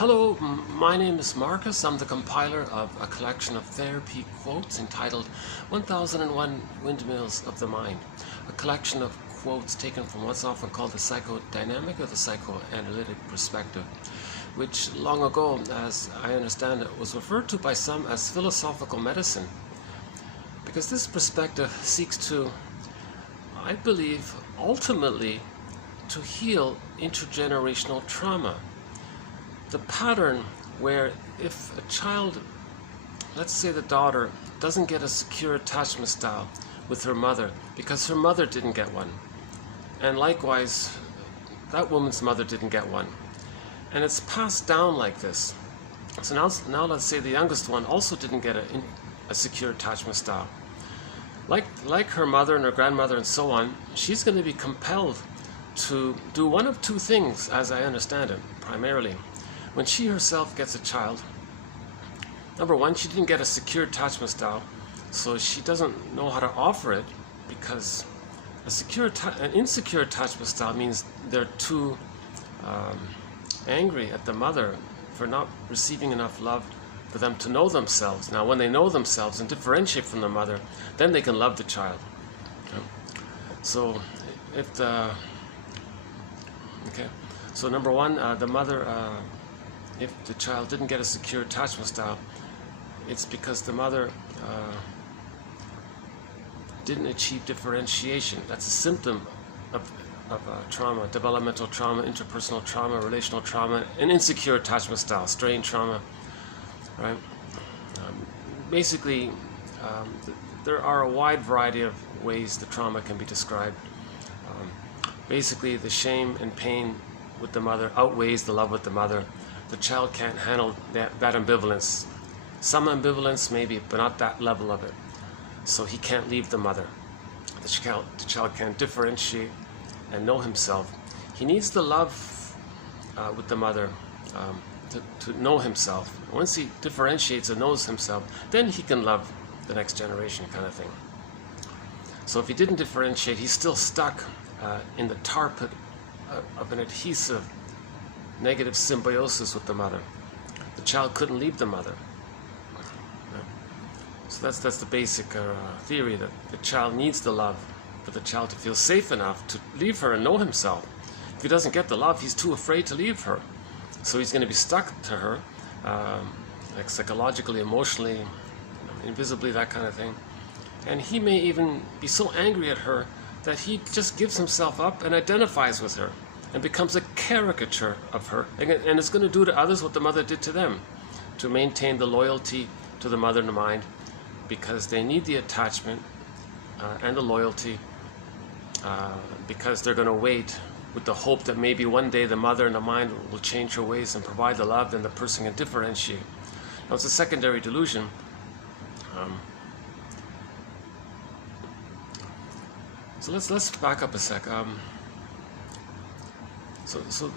Hello, my name is Marcus. I'm the compiler of a collection of therapy quotes entitled 1001 Windmills of the Mind, a collection of quotes taken from what's often called the psychodynamic or the psychoanalytic perspective, which long ago, as I understand it, was referred to by some as philosophical medicine, because this perspective seeks to, I believe, ultimately to heal intergenerational trauma. The pattern where if a child, let's say the daughter, doesn't get a secure attachment style with her mother because her mother didn't get one, and likewise that woman's mother didn't get one, and it's passed down like this. So now let's say the youngest one also didn't get a secure attachment style. Like her mother and her grandmother and so on, she's going to be compelled to do one of two things, as I understand it, primarily. When she herself gets a child, number one, she didn't get a secure attachment style, so she doesn't know how to offer it, because an insecure attachment style means they're too angry at the mother for not receiving enough love for them to know themselves. Now, when they know themselves and differentiate from the mother, then they can love the child. So, so number one, the mother, if the child didn't get a secure attachment style, it's because the mother didn't achieve differentiation. That's a symptom of trauma, developmental trauma, interpersonal trauma, relational trauma, an insecure attachment style, strain trauma, right? Basically, there are a wide variety of ways the trauma can be described. Basically, the shame and pain with the mother outweighs the love with the mother. The child can't handle that ambivalence. Some ambivalence maybe, but not that level of it. So he can't leave the mother. The child can't differentiate and know himself. He needs the love with the mother to know himself. Once he differentiates and knows himself, then he can love the next generation, kind of thing. So if he didn't differentiate, he's still stuck in the tar pit of an adhesive negative symbiosis with the mother. The child couldn't leave the mother. So that's the basic theory, that the child needs the love for the child to feel safe enough to leave her and know himself. If he doesn't get the love, he's too afraid to leave her. So he's going to be stuck to her, like psychologically, emotionally, invisibly, that kind of thing. And he may even be so angry at her that he just gives himself up and identifies with her and becomes a caricature of her, and is going to do to others what the mother did to them, to maintain the loyalty to the mother in the mind, because they need the attachment and the loyalty, because they're going to wait with the hope that maybe one day the mother in the mind will change her ways and provide the love, then the person can differentiate. Now, it's a secondary delusion. So let's back up a sec. So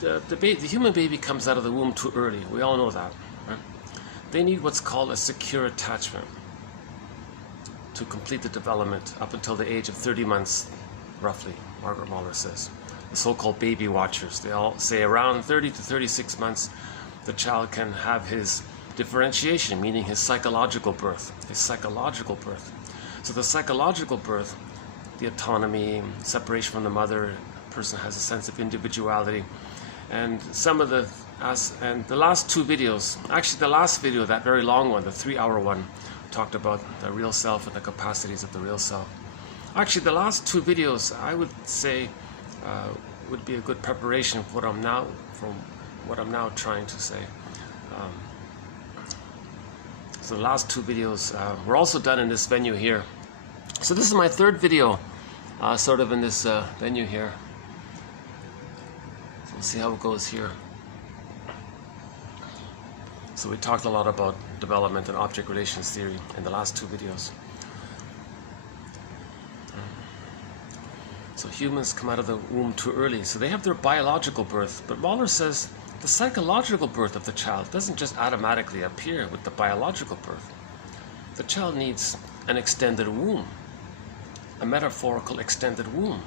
the human baby comes out of the womb too early. We all know that, right? They need what's called a secure attachment to complete the development up until the age of 30 months, roughly, Margaret Muller says. The so-called baby watchers, they all say around 30 to 36 months, the child can have his differentiation, meaning his psychological birth. So the psychological birth, the autonomy, separation from the mother, person has a sense of individuality, and the last two videos, actually the last video, that very long one, the 3-hour one, talked about the real self and the capacities of the real self. Actually, the last two videos, I would say, would be a good preparation for what I'm now trying to say. So the last two videos were also done in this venue here. So this is my third video, sort of in this venue here. We'll see how it goes here. So we talked a lot about development and object relations theory in the last two videos. So humans come out of the womb too early, so they have their biological birth. But Mahler says the psychological birth of the child doesn't just automatically appear with the biological birth. The child needs an extended womb, a metaphorical extended womb.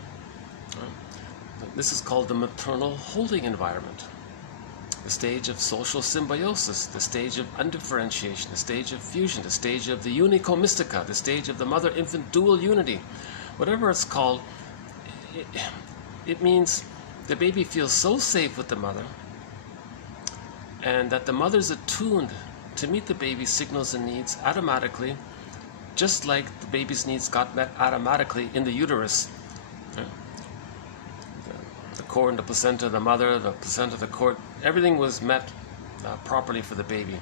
This is called the maternal holding environment. the stage of social symbiosis, the stage of undifferentiation, the stage of fusion, the stage of the unico mystica, the stage of the mother-infant dual unity. Whatever it's called, it means the baby feels so safe with the mother, and that the mother's attuned to meet the baby's signals and needs automatically, just like the baby's needs got met automatically in the uterus. The cord and the placenta of the mother, the placenta of the cord, everything was met properly for the baby.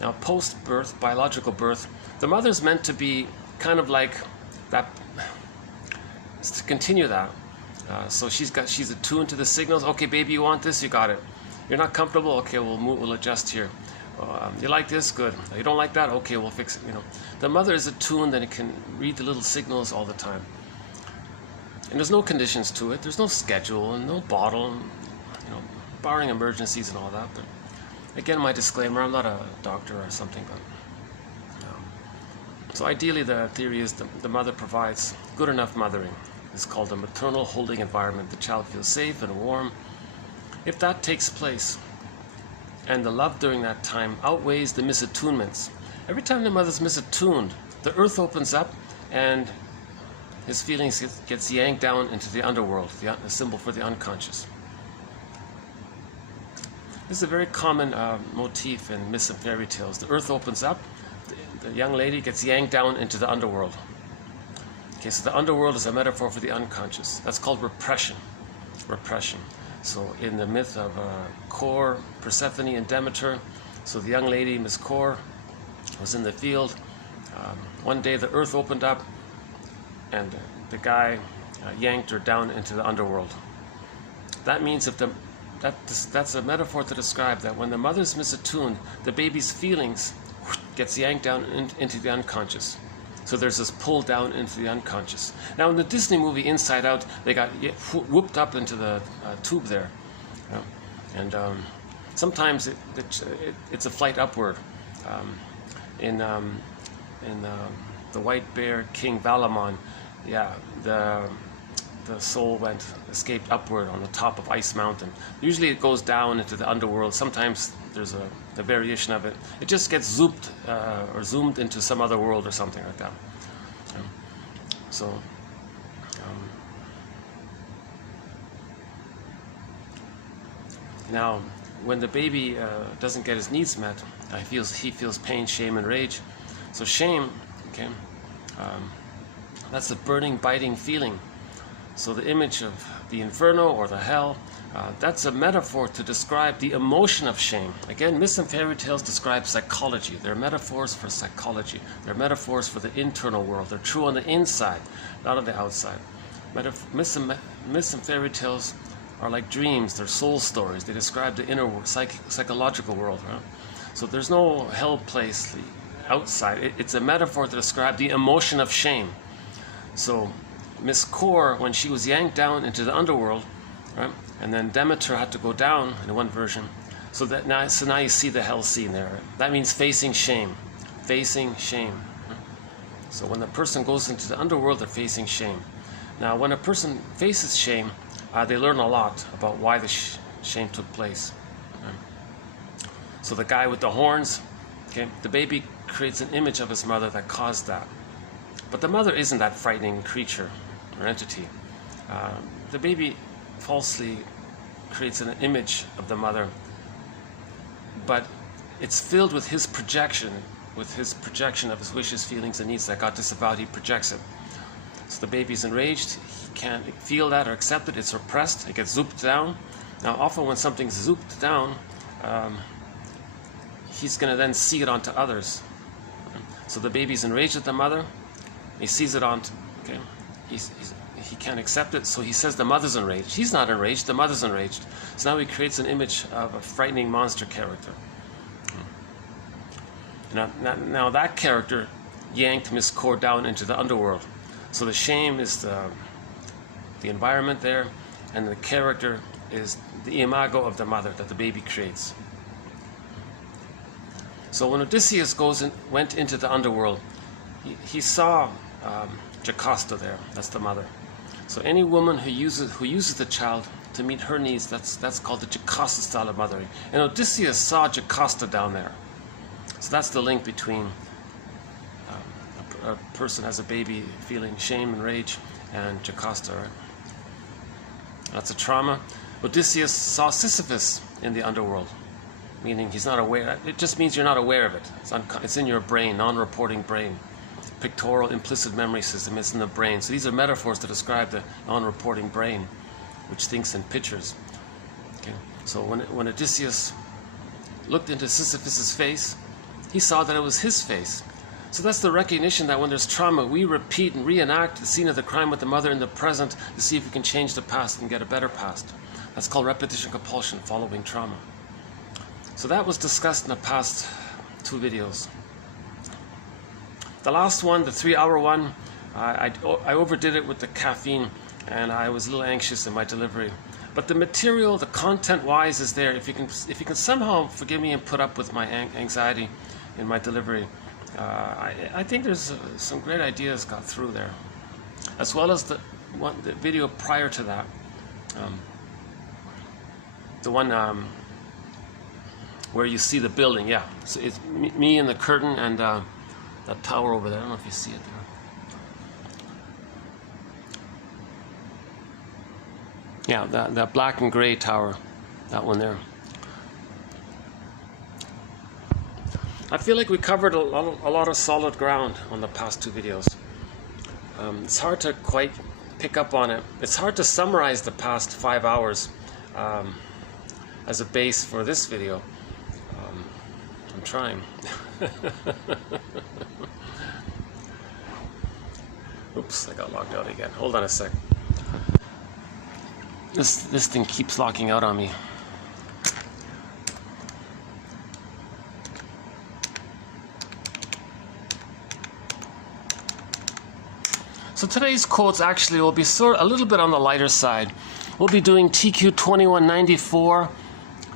Now, post-birth, biological birth, the mother's meant to be kind of like that, to continue that. So she's attuned to the signals. Okay, baby, you want this? You got it. You're not comfortable? Okay, we'll adjust here. You like this? Good. You don't like that? Okay, we'll fix it. The mother is attuned and it can read the little signals all the time. And there's no conditions to it. There's no schedule and no bottle, and, barring emergencies and all that. But again, my disclaimer: I'm not a doctor or something. But so ideally, the theory is the mother provides good enough mothering. It's called a maternal holding environment. The child feels safe and warm. If that takes place, and the love during that time outweighs the misattunements, every time the mother's misattuned, the earth opens up and his feelings gets yanked down into the underworld, the symbol for the unconscious. This is a very common motif in myths and fairy tales. The earth opens up, the young lady gets yanked down into the underworld. Okay, so the underworld is a metaphor for the unconscious. That's called repression. Repression. So in the myth of Kor, Persephone, and Demeter, so the young lady, Miss Kor, was in the field. One day the earth opened up, and the guy yanked her down into the underworld. That means that's a metaphor to describe that when the mother's misattuned, the baby's feelings gets yanked down into the unconscious. So there's this pull down into the unconscious. Now in the Disney movie Inside Out, they got whooped up into the tube there, and sometimes it's a flight upward. In the White Bear King Valamon, the soul escaped upward on the top of Ice Mountain. Usually it goes down into the underworld. Sometimes there's a variation of it. It just gets zoomed into some other world or something like that. Now, when the baby doesn't get his needs met, he feels pain, shame, and rage. So shame, okay, that's a burning, biting feeling. So the image of the inferno or the hell, that's a metaphor to describe the emotion of shame. Again, myths and fairy tales describe psychology. They're metaphors for psychology. They're metaphors for the internal world. They're true on the inside, not on the outside. Myths and fairy tales are like dreams. They're soul stories. They describe the inner psychological world. Right? So there's no hell place outside. It's a metaphor to describe the emotion of shame. So Miss Kor, when she was yanked down into the underworld, right, and then Demeter had to go down in one version. So now you see the hell scene there. Right? That means facing shame, facing shame. Right? So when the person goes into the underworld, they're facing shame. Now, when a person faces shame, they learn a lot about why the shame took place. Right? So the guy with the horns, okay, the baby creates an image of his mother that caused that. But the mother isn't that frightening creature or entity. The baby falsely creates an image of the mother, but it's filled with his projection of his wishes, feelings, and needs that got disavowed. He projects it. So the baby's enraged. He can't feel that or accept it. It's repressed. It gets zooped down. Now, often when something's zooped down, he's going to then see it onto others. So the baby's enraged at the mother. He sees it onto, okay, he can't accept it, so he says the mother's enraged. He's not enraged, the mother's enraged. So now he creates an image of a frightening monster character. Now that character yanked Miss Kor down into the underworld. So the shame is the environment there, and the character is the imago of the mother that the baby creates. So when Odysseus went into the underworld, he saw Jocasta there. That's the mother. So any woman who uses the child to meet her needs. That's called the Jocasta style of mothering. And Odysseus saw Jocasta down there. So that's the link between a person as a baby feeling shame and rage and Jocasta, right? That's a trauma. Odysseus saw Sisyphus in the underworld, meaning he's not aware. It just means you're not aware of it. It's in your brain, non-reporting brain. Pictorial implicit memory system, it's in the brain. So these are metaphors to describe the non-reporting brain, which thinks in pictures. Okay. So when Odysseus looked into Sisyphus's face, he saw that it was his face. So that's the recognition that when there's trauma, we repeat and reenact the scene of the crime with the mother in the present to see if we can change the past and get a better past. That's called repetition compulsion following trauma. So that was discussed in the past 2 videos. The last one, the 3-hour one, I overdid it with the caffeine and I was a little anxious in my delivery. But the material, the content-wise is there. If you can somehow forgive me and put up with my anxiety in my delivery, I think there's some great ideas got through there, as well as the video prior to that, the one where you see the building. Yeah, so it's me and the curtain and that tower over there. I don't know if you see it there. Yeah, that black and gray tower, that one there. I feel like we covered a lot of solid ground on the past 2 videos. It's hard to quite pick up on it. It's hard to summarize the past 5 hours as a base for this video. I'm trying. Oops, I got locked out again. Hold on a sec. This thing keeps locking out on me. So today's quotes actually will be a little bit on the lighter side. We'll be doing TQ 2194,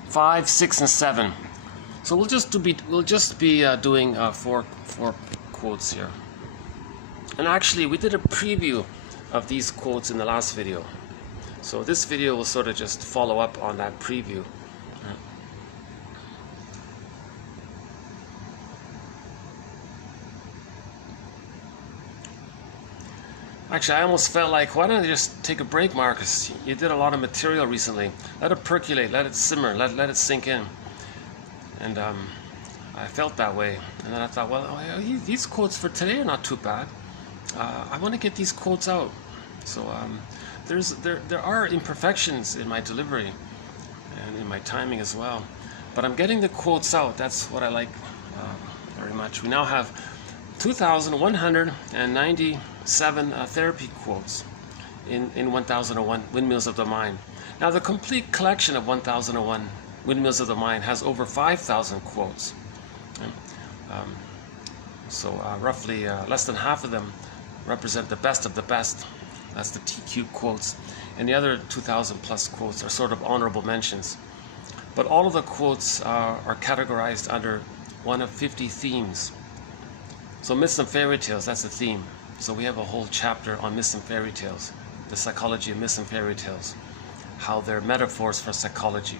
5, 6, and 7. So we'll just be doing 4 quotes here. And actually, we did a preview of these quotes in the last video. So this video will sort of just follow up on that preview. Actually, I almost felt like, why don't I just take a break, Marcus? You did a lot of material recently. Let it percolate, let it simmer, let it sink in. And I felt that way. And then I thought, well, these quotes for today are not too bad. I want to get these quotes out. So there are imperfections in my delivery and in my timing as well. But I'm getting the quotes out. That's what I like very much. We now have 2,197 therapy quotes in 1001 Windmills of the Mind. Now the complete collection of 1001 Windmills of the Mind has over 5,000 quotes. So roughly less than half of them represent the best of the best. That's the TQ quotes. And the other 2,000 plus quotes are sort of honorable mentions. But all of the quotes are categorized under one of 50 themes. So myths and fairy tales, that's the theme. So we have a whole chapter on myths and fairy tales, the psychology of myths and fairy tales, how they're metaphors for psychology.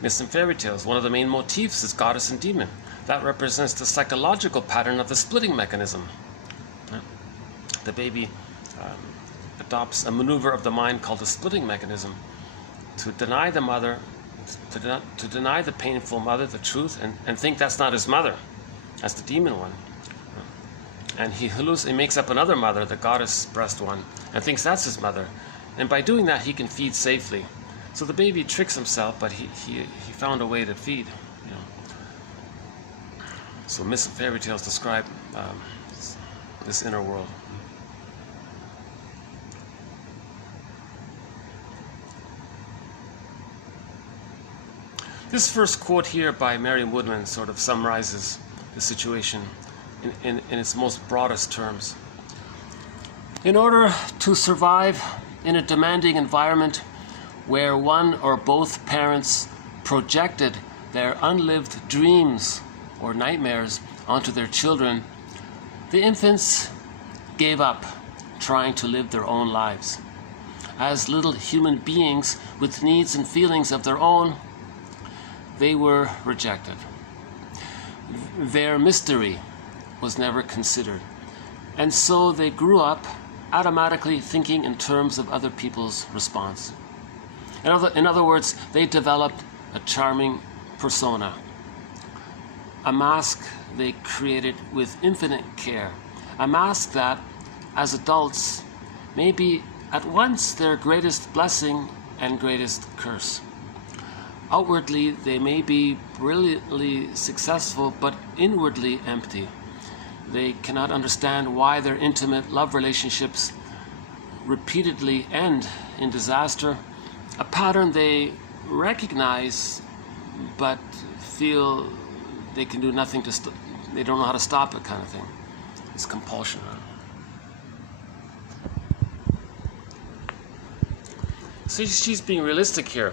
Myths and fairy tales, one of the main motifs is goddess and demon. That represents the psychological pattern of the splitting mechanism. The baby adopts a maneuver of the mind called the splitting mechanism to deny the mother, to deny the painful mother the truth and think that's not his mother. That's the demon one. And he makes up another mother, the goddess breast one, and thinks that's his mother. And by doing that, he can feed safely. So the baby tricks himself, but he found a way to feed. You know. So myths and fairy tales describe this inner world. This first quote here by Merriam-Woodman sort of summarizes the situation in its most broadest terms. In order to survive in a demanding environment where one or both parents projected their unlived dreams or nightmares onto their children, the infants gave up trying to live their own lives. as little human beings with needs and feelings of their own, they were rejected. Their mystery was never considered. And so they grew up automatically thinking in terms of other people's response. In other words, they developed a charming persona, a mask they created with infinite care, a mask that, as adults, may be at once their greatest blessing and greatest curse. Outwardly, they may be brilliantly successful, but inwardly empty. They cannot understand why their intimate love relationships repeatedly end in disaster, a pattern they recognize but feel they can do nothing to they don't know how to stop it, kind of thing. It's compulsion. So she's being realistic here.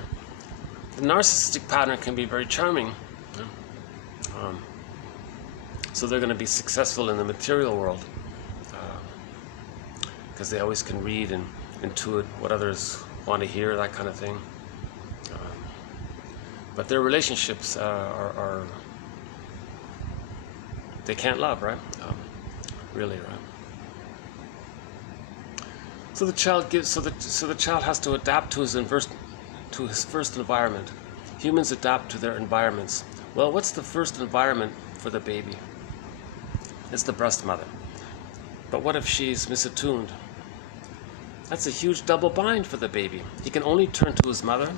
The narcissistic pattern can be very charming. So they're going to be successful in the material world because they always can read and intuit what others want to hear, that kind of thing. But their relationships are they can't love, right? Really, right? So the child the child has to adapt to his first environment. Humans adapt to their environments. Well, what's the first environment for the baby? It's the breast mother. But what if she's misattuned? That's a huge double bind for the baby. He can only turn to his mother,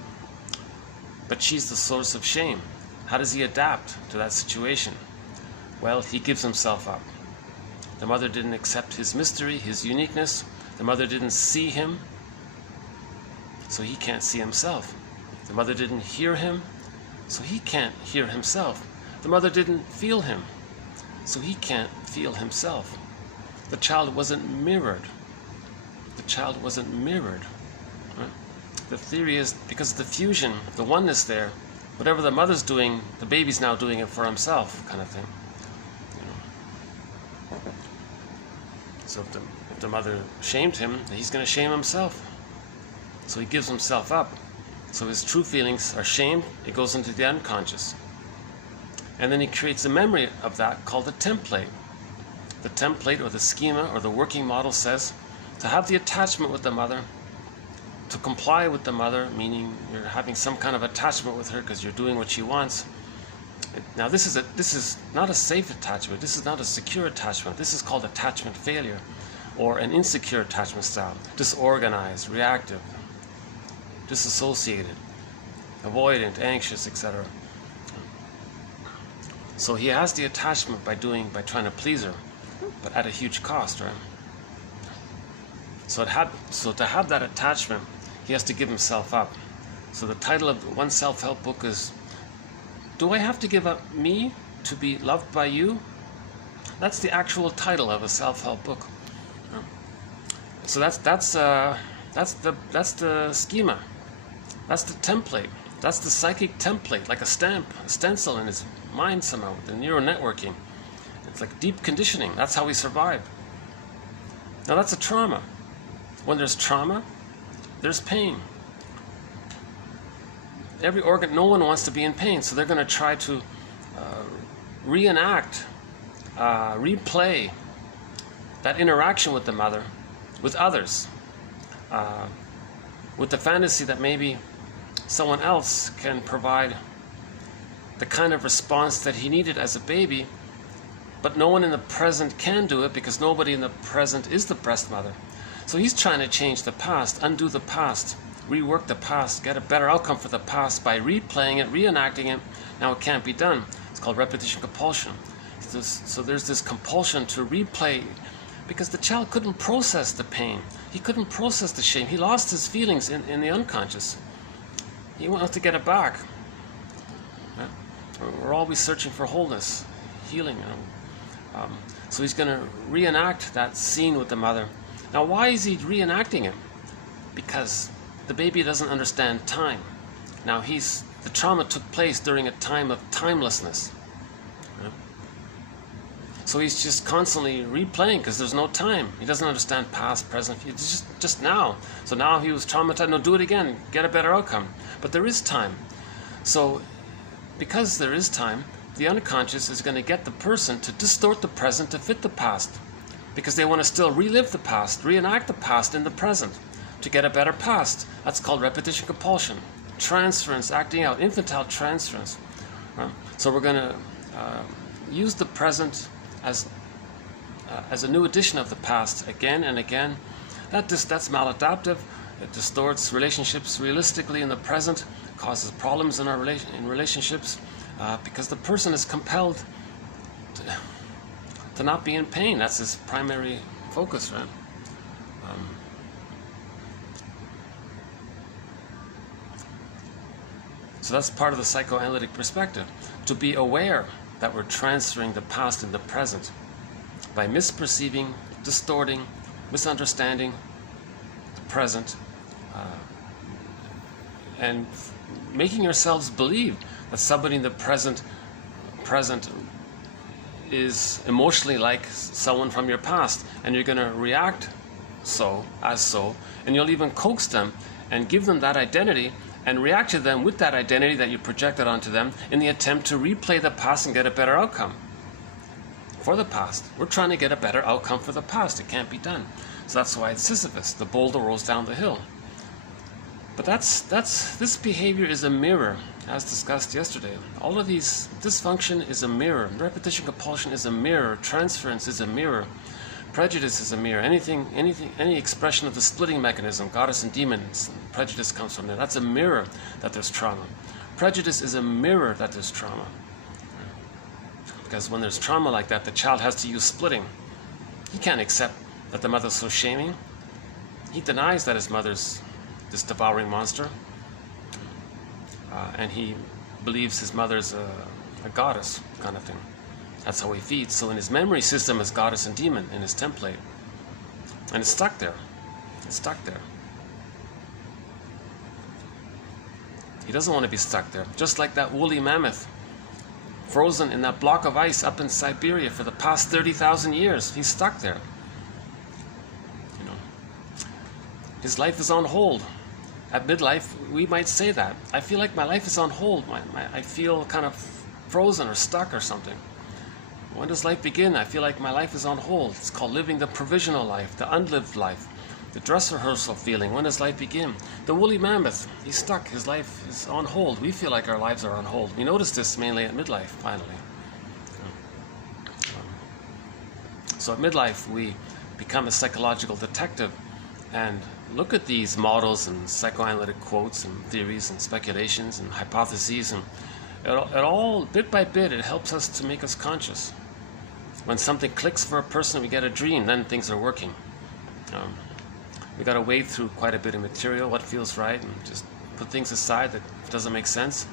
but she's the source of shame. How does he adapt to that situation? Well, he gives himself up. The mother didn't accept his mystery, his uniqueness. The mother didn't see him, so he can't see himself. The mother didn't hear him, so he can't hear himself. The mother didn't feel him, so he can't feel himself. The child wasn't mirrored. The child wasn't mirrored. Right? The theory is because of the fusion, the oneness there, whatever the mother's doing, the baby's now doing it for himself, kind of thing. So if the mother shamed him, he's going to shame himself. So he gives himself up. So his true feelings are shame. It goes into the unconscious. And then he creates a memory of that called the template. The template or the schema or the working model says to have the attachment with the mother, to comply with the mother, meaning you're having some kind of attachment with her because you're doing what she wants. Now this is not a safe attachment. This is not a secure attachment. This is called attachment failure or an insecure attachment style. Disorganized, reactive, disassociated, avoidant, anxious, etc. So he has the attachment by trying to please her, but at a huge cost, right? So to have that attachment, he has to give himself up. So the title of one self-help book is, "Do I have to give up me to be loved by you?" That's the actual title of a self-help book. So that's the schema. That's the template. That's the psychic template, like a stamp, a stencil in his mind somehow with the neural networking. It's like deep conditioning. That's how we survive. Now that's a trauma. When there's trauma, there's pain. Every organ, no one wants to be in pain, so they're going to try to reenact, replay that interaction with the mother, with others, with the fantasy that maybe someone else can provide the kind of response that he needed as a baby, but no one in the present can do it because nobody in the present is the breast mother. So he's trying to change the past, undo the past, rework the past, get a better outcome for the past by replaying it, reenacting it. Now it can't be done. It's called repetition compulsion. So there's this compulsion to replay because the child couldn't process the pain. He couldn't process the shame. He lost his feelings in the unconscious. He wants to get it back. Yeah? We're always searching for wholeness, healing. So he's going to reenact that scene with the mother. Now why is he reenacting it? Because the baby doesn't understand time. Now the trauma took place during a time of timelessness. Yeah? So he's just constantly replaying because there's no time. He doesn't understand past, present, future. It's just now. So now he was traumatized. No, do it again. Get a better outcome. But there is time. So because there is time, the unconscious is going to get the person to distort the present to fit the past. Because they want to still relive the past, reenact the past in the present to get a better past. That's called repetition compulsion. Transference, acting out, infantile transference. So we're going to use the present as a new edition of the past again and again. That's maladaptive. It distorts relationships realistically in the present, causes problems in relationships because the person is compelled to not be in pain. That's his primary focus, right? So that's part of the psychoanalytic perspective, to be aware that we're transferring the past in the present by misperceiving, distorting, misunderstanding the present, and making yourselves believe that somebody in the present is emotionally like someone from your past, and you're going to react so, and you'll even coax them and give them that identity and react to them with that identity that you projected onto them in the attempt to replay the past and get a better outcome for the past. We're trying to get a better outcome for the past. It can't be done. So that's why it's Sisyphus. The boulder rolls down the hill. But this behavior is a mirror, as discussed yesterday. All of these, dysfunction is a mirror. Repetition compulsion is a mirror. Transference is a mirror. Prejudice is a mirror. Any expression of the splitting mechanism, goddess and demons, prejudice comes from there. That's a mirror that there's trauma. Prejudice is a mirror that there's trauma. Because when there's trauma like that, the child has to use splitting. He can't accept that the mother's so shaming. He denies that his mother's this devouring monster. And he believes his mother's a goddess kind of thing. That's how he feeds. So in his memory system is goddess and demon in his template. And it's stuck there. It's stuck there. He doesn't want to be stuck there. Just like that woolly mammoth, frozen in that block of ice up in Siberia for the past 30,000 years. He's stuck there. You know, his life is on hold. At midlife, we might say that. I feel like my life is on hold. I feel kind of frozen or stuck or something. When does life begin? I feel like my life is on hold. It's called living the provisional life, the unlived life, the dress rehearsal feeling. When does life begin? The woolly mammoth, he's stuck. His life is on hold. We feel like our lives are on hold. We notice this mainly at midlife, finally. So at midlife, we become a psychological detective and look at these models and psychoanalytic quotes and theories and speculations and hypotheses, and it all, bit by bit, it helps us to make us conscious. When something clicks for a person, we get a dream, then things are working. We got to wade through quite a bit of material, what feels right, and just put things aside that doesn't make sense.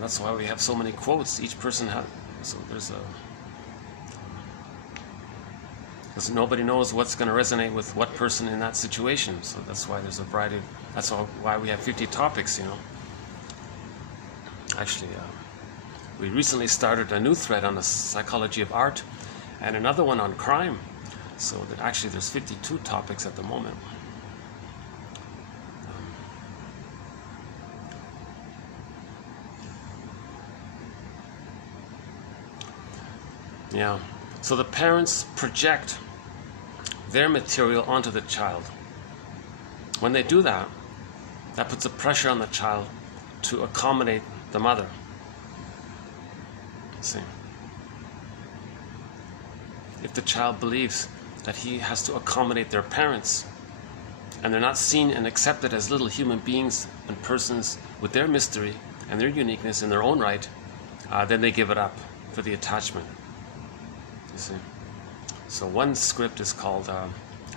That's why we have so many quotes. Each person has, so because nobody knows what's going to resonate with what person in that situation. So that's why there's a variety of, that's why we have 50 topics, you know. Actually, we recently started a new thread on the psychology of art and another one on crime. So that actually there's 52 topics at the moment. Yeah. So the parents project their material onto the child. When they do that, that puts a pressure on the child to accommodate the mother. See? If the child believes that he has to accommodate their parents, and they're not seen and accepted as little human beings and persons with their mystery and their uniqueness in their own right, then they give it up for the attachment. You see? So one script is called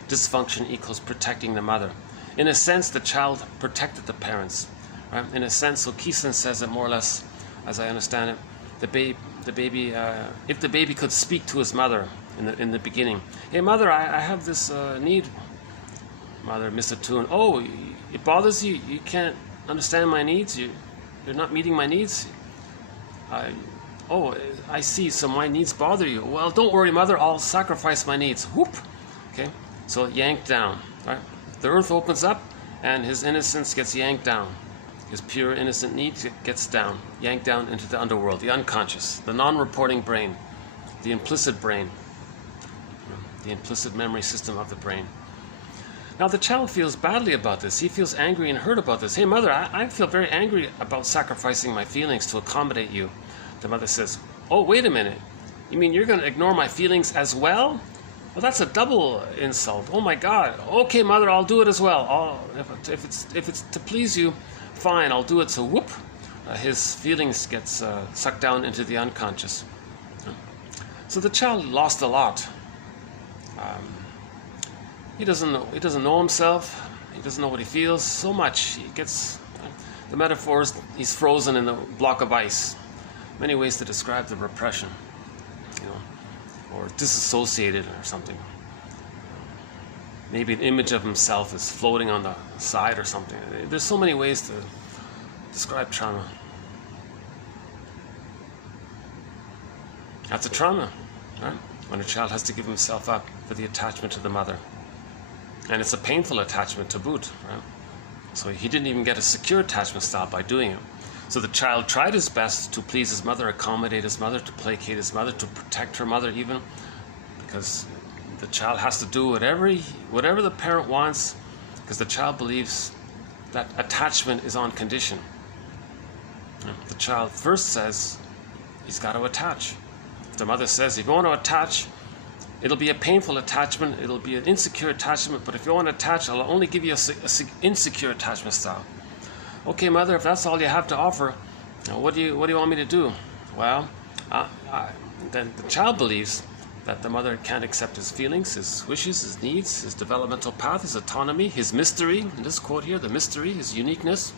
dysfunction equals protecting the mother. In a sense, the child protected the parents. Right? In a sense, so Keeson says it more or less, as I understand it, the baby, if the baby could speak to his mother in the beginning, hey mother, I have this need. Mother, Mr. Toon, oh, it bothers you? You can't understand my needs? You're not meeting my needs? Oh, I see, so my needs bother you. Well, don't worry, mother, I'll sacrifice my needs. Whoop! Okay, so yanked down, right? The earth opens up and his innocence gets yanked down. His pure innocent need gets down, yanked down into the underworld, the unconscious, the non-reporting brain, the implicit brain, the implicit memory system of the brain. Now the child feels badly about this. He feels angry and hurt about this. Hey mother, I feel very angry about sacrificing my feelings to accommodate you. The mother says, oh, wait a minute. You mean you're going to ignore my feelings as well? Well, that's a double insult. Oh my God. Okay, mother, I'll do it as well. If it's to please you, fine, I'll do it. So whoop, his feelings gets sucked down into the unconscious. So the child lost a lot. He doesn't know himself. He doesn't know what he feels so much. He gets, the metaphor is he's frozen in a block of ice. Many ways to describe the repression, or disassociated or something. Maybe an image of himself is floating on the side or something. There's so many ways to describe trauma. That's a trauma, right? When a child has to give himself up for the attachment to the mother. And it's a painful attachment to boot, right? So he didn't even get a secure attachment style by doing it. So the child tried his best to please his mother, accommodate his mother, to placate his mother, to protect her mother even, because the child has to do whatever the parent wants, because the child believes that attachment is on condition. The child first says he's got to attach. The mother says, if you want to attach, it'll be a painful attachment, it'll be an insecure attachment, but if you want to attach, I'll only give you a insecure attachment style. Okay, mother, if that's all you have to offer, what do you want me to do? Well, then the child believes that the mother can't accept his feelings, his wishes, his needs, his developmental path, his autonomy, his mystery. In this quote here, the mystery, his uniqueness.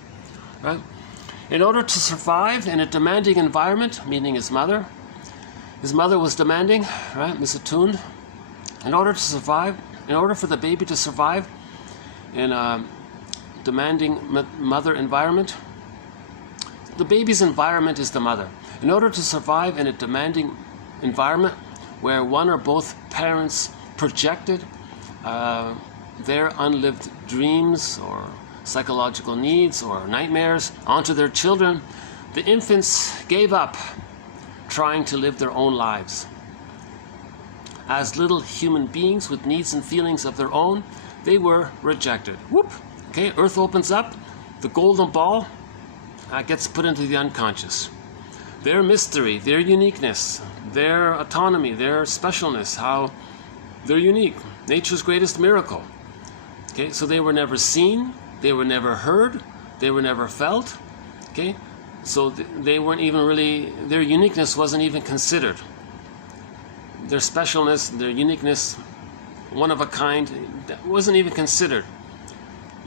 Right? In order to survive in a demanding environment, meaning his mother was demanding, right, misattuned. In order to survive, in order for the baby to survive in a demanding mother environment, the baby's environment is the mother. In order to survive in a demanding environment where one or both parents projected their unlived dreams or psychological needs or nightmares onto their children, the infants gave up trying to live their own lives. As little human beings with needs and feelings of their own, they were rejected. Whoop! Okay, earth opens up, the golden ball gets put into the unconscious. Their mystery, their uniqueness, their autonomy, their specialness, how they're unique. Nature's greatest miracle. Okay, so they were never seen, they were never heard, they were never felt. Okay, so they weren't even really, their uniqueness wasn't even considered. Their specialness, their uniqueness, one of a kind, that wasn't even considered.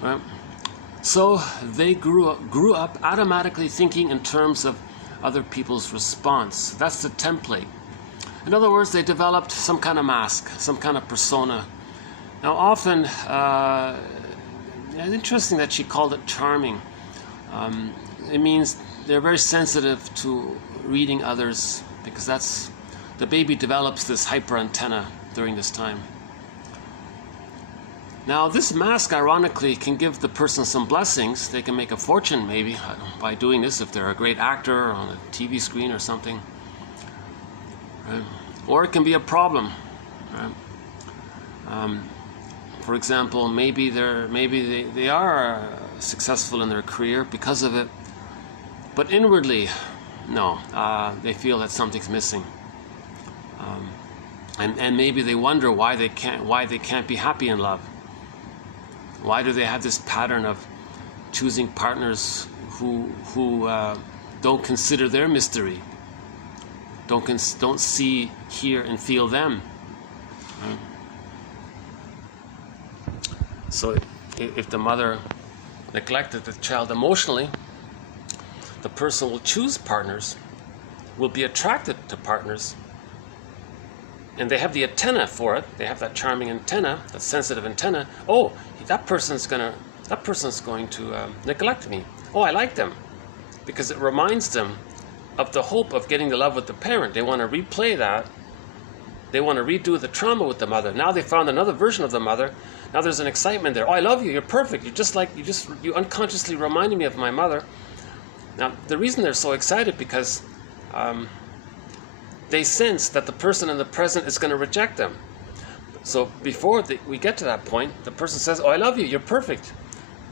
Right? So they grew up automatically thinking in terms of other people's response. That's the template. In other words, they developed some kind of mask, some kind of persona. Now often, it's interesting that she called it charming. It means they're very sensitive to reading others, because that's, the baby develops this hyper antenna during this time. Now this mask, ironically, can give the person some blessings. They can make a fortune maybe by doing this if they're a great actor on a TV screen or something. Right? Or it can be a problem. Right? For example, maybe they are successful in their career because of it, but inwardly, no, they feel that something's missing, and maybe they wonder why they can't be happy in love. Why do they have this pattern of choosing partners who don't consider their mystery, don't see, hear, and feel them? Right? So if the mother neglected the child emotionally, the person will choose partners, will be attracted to partners, and they have the antenna for it. They have that charming antenna, that sensitive antenna. Oh, that person's going to neglect me. Oh, I like them, because it reminds them of the hope of getting the love with the parent. They want to replay that. They want to redo the trauma with the mother. Now they found another version of the mother. Now there's an excitement there. Oh, I love you. You're perfect. You're just like, you unconsciously reminded me of my mother. Now, the reason they're so excited because they sense that the person in the present is going to reject them. So before we get to that point, the person says, oh, I love you. You're perfect.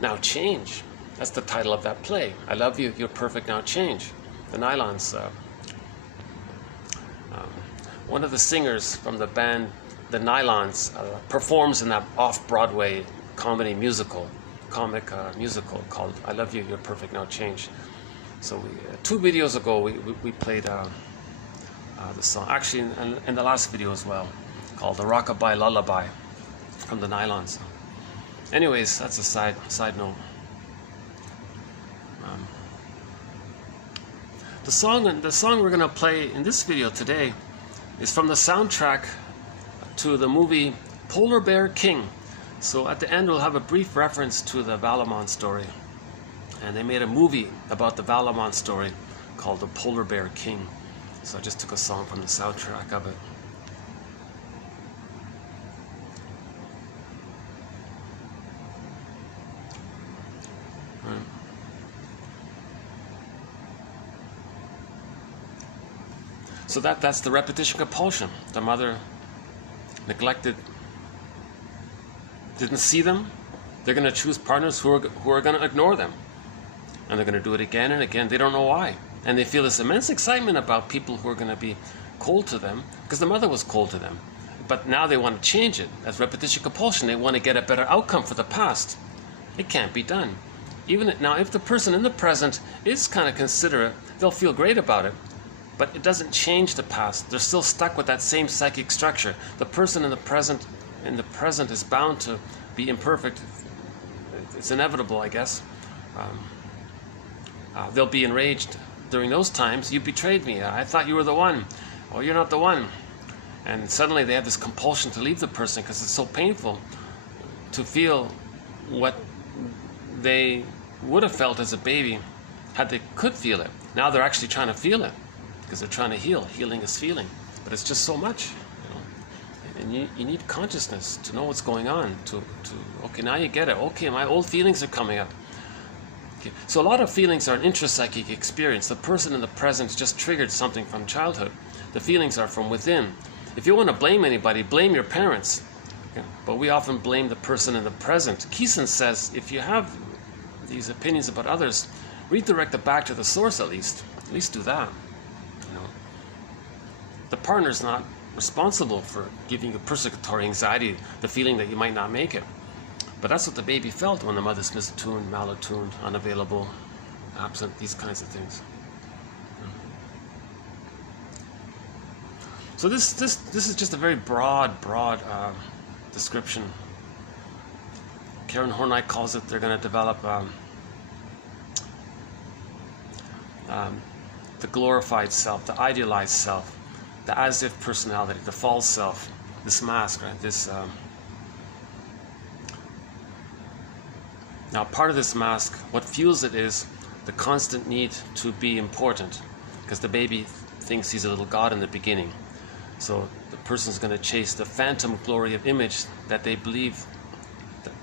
Now change. That's the title of that play. I love you. You're perfect. Now change. The Nylons. One of the singers from the band, the Nylons, performs in that off-Broadway comic musical called I Love You, You're Perfect, Now Change. So 2 videos ago, we played the song, actually in the last video as well, called The Rockabye Lullaby from the Nylons. Anyways, that's a side note. The song we're going to play in this video today is from the soundtrack to the movie Polar Bear King. So at the end we'll have a brief reference to the Valamon story. And they made a movie about the Valamon story called The Polar Bear King. So I just took a song from the soundtrack of it. So that's the repetition compulsion. The mother neglected, didn't see them. They're going to choose partners who are going to ignore them. And they're going to do it again and again. They don't know why. And they feel this immense excitement about people who are going to be cold to them because the mother was cold to them. But now they want to change it. As repetition compulsion, they want to get a better outcome for the past. It can't be done. Even now, if the person in the present is kind of considerate, they'll feel great about it. But it doesn't change the past. They're still stuck with that same psychic structure. The person in the present is bound to be imperfect. It's inevitable, I guess. They'll be enraged during those times. You betrayed me. I thought you were the one. Oh, you're not the one. And suddenly they have this compulsion to leave the person because it's so painful to feel what they would have felt as a baby had they could feel it. Now they're actually trying to feel it, because they're trying to heal. Healing is feeling. But it's just so much, And you need consciousness to know what's going on. Okay, now you get it. Okay, my old feelings are coming up. Okay. So a lot of feelings are an intrapsychic experience. The person in the present just triggered something from childhood. The feelings are from within. If you want to blame anybody, blame your parents. Okay. But we often blame the person in the present. Keeson says, if you have these opinions about others, redirect it back to the source at least. At least do that. The partner's not responsible for giving you persecutory anxiety, the feeling that you might not make it. But that's what the baby felt when the mother's misattuned, malattuned, unavailable, absent, these kinds of things. So this is just a very broad description. Karen Horney calls it, they're going to develop the glorified self, the idealized self, the as-if personality, the false self, this mask, right? Now, part of this mask, what fuels it is the constant need to be important, because the baby thinks he's a little god in the beginning. So the person's going to chase the phantom glory of image that they believe,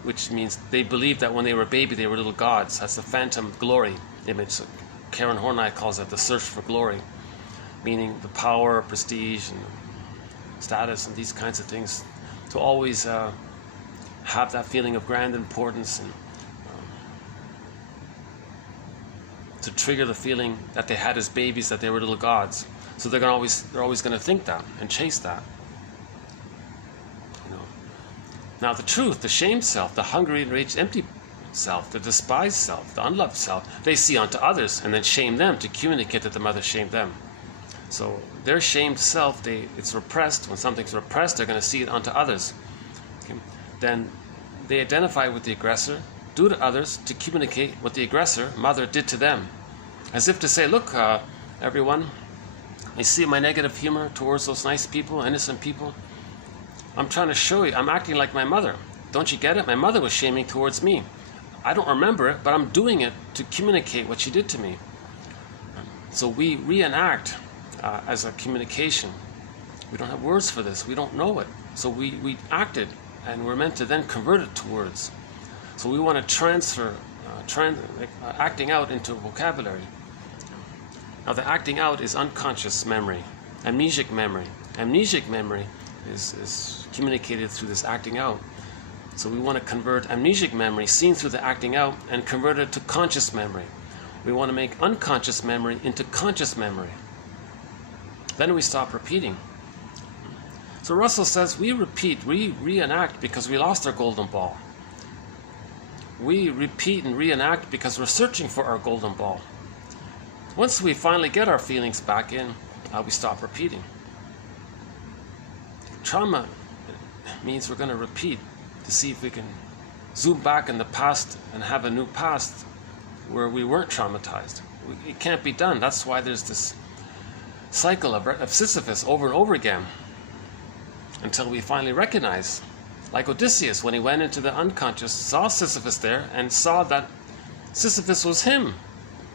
which means they believe that when they were a baby, they were little gods. That's the phantom glory image. So Karen Horney calls it the search for glory, meaning the power, prestige, and status, and these kinds of things, to always have that feeling of grand importance, and to trigger the feeling that they had as babies that they were little gods. So they're always going to think that and chase that. Now the truth, the shamed self, the hungry, enraged, empty self, the despised self, the unloved self, they see onto others and then shame them to communicate that the mother shamed them. So their shamed self, it's repressed. When something's repressed, they're going to see it onto others. Okay? Then they identify with the aggressor, do to others to communicate what the aggressor, mother, did to them. As if to say, look, everyone, I see my negative humor towards those nice people, innocent people. I'm trying to show you, I'm acting like my mother. Don't you get it? My mother was shaming towards me. I don't remember it, but I'm doing it to communicate what she did to me. So we reenact as a communication. We don't have words for this. We don't know it. So we acted, and we're meant to then convert it to words. So we want to transfer acting out into vocabulary. Now the acting out is unconscious memory, amnesic memory. Amnesic memory is communicated through this acting out. So we want to convert amnesic memory seen through the acting out and convert it to conscious memory. We want to make unconscious memory into conscious memory. Then we stop repeating. So Russell says we repeat, we reenact because we lost our golden ball. We repeat and reenact because we're searching for our golden ball. Once we finally get our feelings back in, we stop repeating. Trauma means we're going to repeat to see if we can zoom back in the past and have a new past where we weren't traumatized. It can't be done. That's why there's this cycle of Sisyphus over and over again until we finally recognize, like Odysseus, when he went into the unconscious, saw Sisyphus there and saw that Sisyphus was him.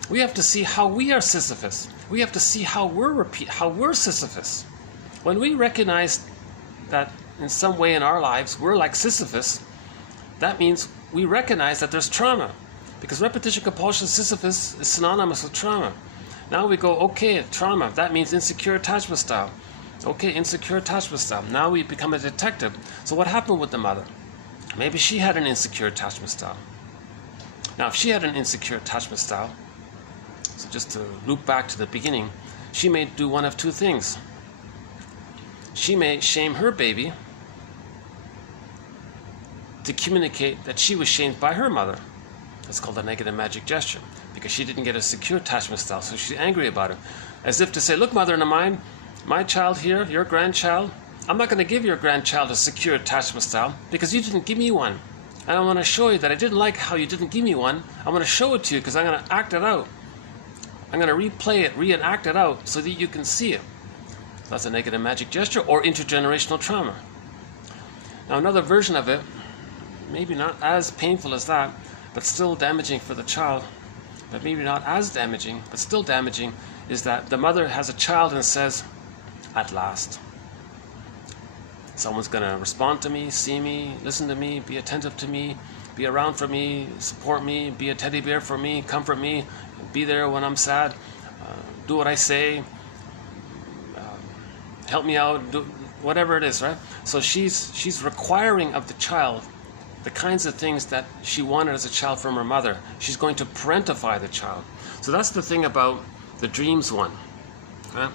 We have to see how we are Sisyphus. We have to see how we're Sisyphus. When we recognize that in some way in our lives we're like Sisyphus, that means we recognize that there's trauma. Because repetition compulsion Sisyphus is synonymous with trauma. Now we go, okay, trauma, that means insecure attachment style. Okay, insecure attachment style. Now we become a detective. So what happened with the mother? Maybe she had an insecure attachment style. Now if she had an insecure attachment style, so just to loop back to the beginning, she may do one of two things. She may shame her baby to communicate that she was shamed by her mother. That's called a negative magic gesture, because she didn't get a secure attachment style, so she's angry about it. As if to say, look, mother in mind, my child here, your grandchild, I'm not going to give your grandchild a secure attachment style because you didn't give me one. And I want to show you that I didn't like how you didn't give me one. I'm going to show it to you because I'm going to act it out. I'm going to replay it, reenact it out so that you can see it. That's a negative magic gesture or intergenerational trauma. Now another version of it, maybe not as painful as that, but still damaging for the child, but maybe not as damaging, but still damaging, is that the mother has a child and says, at last. Someone's going to respond to me, see me, listen to me, be attentive to me, be around for me, support me, be a teddy bear for me, comfort me, be there when I'm sad, do what I say, help me out, do whatever it is, right? So she's requiring of the child the kinds of things that she wanted as a child from her mother. She's going to parentify the child. So that's the thing about the dreams one. Right?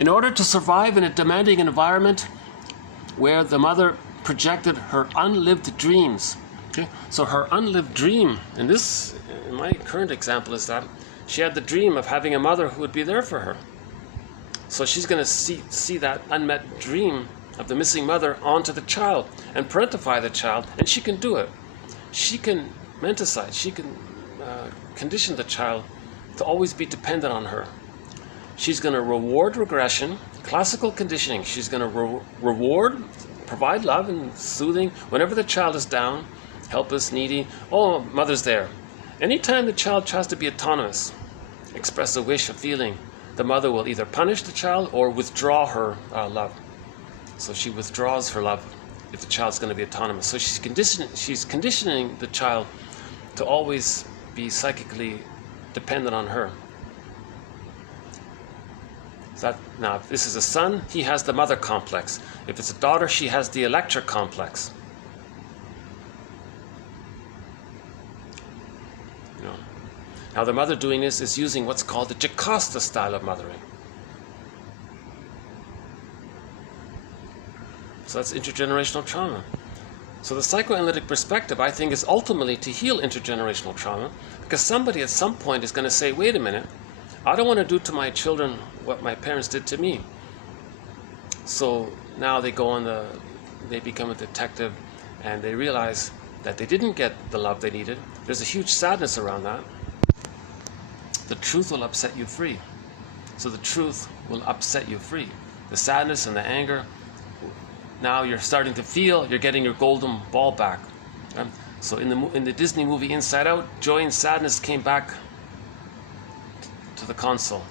In order to survive in a demanding environment where the mother projected her unlived dreams. Okay? So her unlived dream, in my current example, is that she had the dream of having a mother who would be there for her. So she's going to see that unmet dream of the missing mother onto the child and parentify the child, and she can do it. She can menticize, she can condition the child to always be dependent on her. She's going to reward regression, classical conditioning. She's going to reward, provide love and soothing whenever the child is down, helpless, needy. Oh, mother's there. Anytime the child tries to be autonomous, express a wish, a feeling, the mother will either punish the child or withdraw her love. So she withdraws her love if the child's going to be autonomous. So she's conditioning the child to always be dependent on her. Now, if this is a son, he has the mother complex. If it's a daughter, she has the Electra complex. Now, the mother doing this is using what's called the Jocasta style of mothering. So that's intergenerational trauma. So the psychoanalytic perspective, I think, is ultimately to heal intergenerational trauma, because somebody at some point is going to say, wait a minute, I don't want to do to my children what my parents did to me. So now they they become a detective, and they realize that they didn't get the love they needed. There's a huge sadness around that. The truth will upset you free. So the truth will upset you free. The sadness and the anger, now you're starting to feel you're getting your golden ball back. So in the Disney movie Inside Out, joy and sadness came back to the console.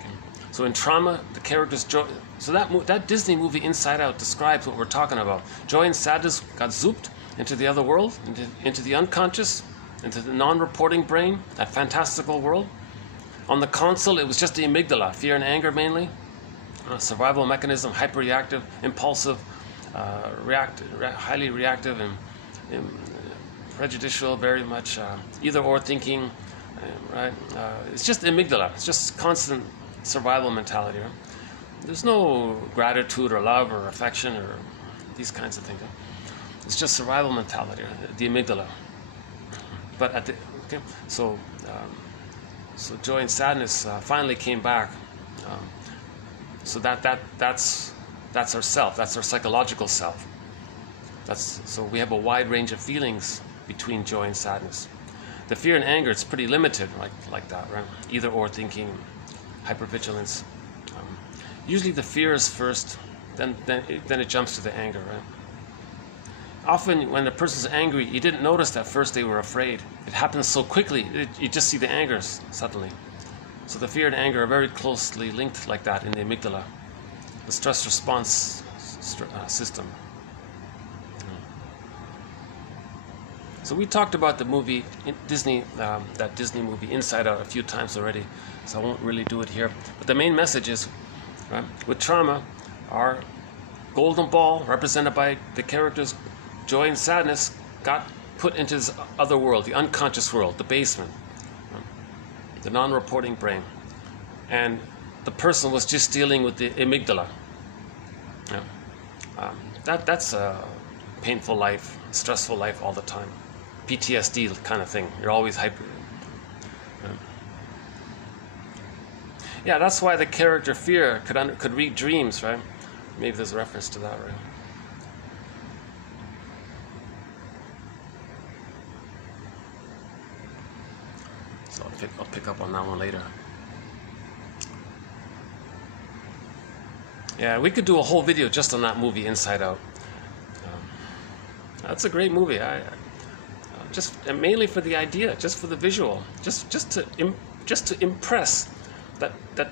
Okay. So in trauma, the character's joy. So that Disney movie Inside Out describes what we're talking about. Joy and sadness got zooped into the other world, into the unconscious, into the non-reporting brain, that fantastical world. On the console, it was just the amygdala, fear and anger mainly, survival mechanism, hyperreactive, impulsive, highly reactive, and prejudicial, very much either or thinking, right? It's just the amygdala. It's just constant survival mentality. Right? There's no gratitude or love or affection or these kinds of things. Right? It's just survival mentality, right? The amygdala. But at the okay, so joy and sadness finally came back. So that's our self. That's our psychological self. So we have a wide range of feelings between joy and sadness. The fear and anger, it's pretty limited, like that, right? Either or thinking, hypervigilance. Usually the fear is first, then it jumps to the anger, right? Often when a person's angry, you didn't notice that first they were afraid. It happens so quickly, you just see the anger suddenly. So the fear and anger are very closely linked like that in the amygdala, the stress response system. So we talked about the movie Disney, that Disney movie Inside Out a few times already, so I won't really do it here. But the main message is, right, with trauma, our golden ball, represented by the characters joy and sadness, got put into this other world, the unconscious world, the basement, the non-reporting brain. And the person was just dealing with the amygdala. Yeah. That's a painful life, stressful life all the time. PTSD kind of thing. You're always hyper. Yeah, that's why the character Fear could read dreams, right? Maybe there's a reference to that, right? So I'll pick up on that one later. Yeah, we could do a whole video just on that movie Inside Out. That's a great movie. Just mainly for the idea, just for the visual, just to impress that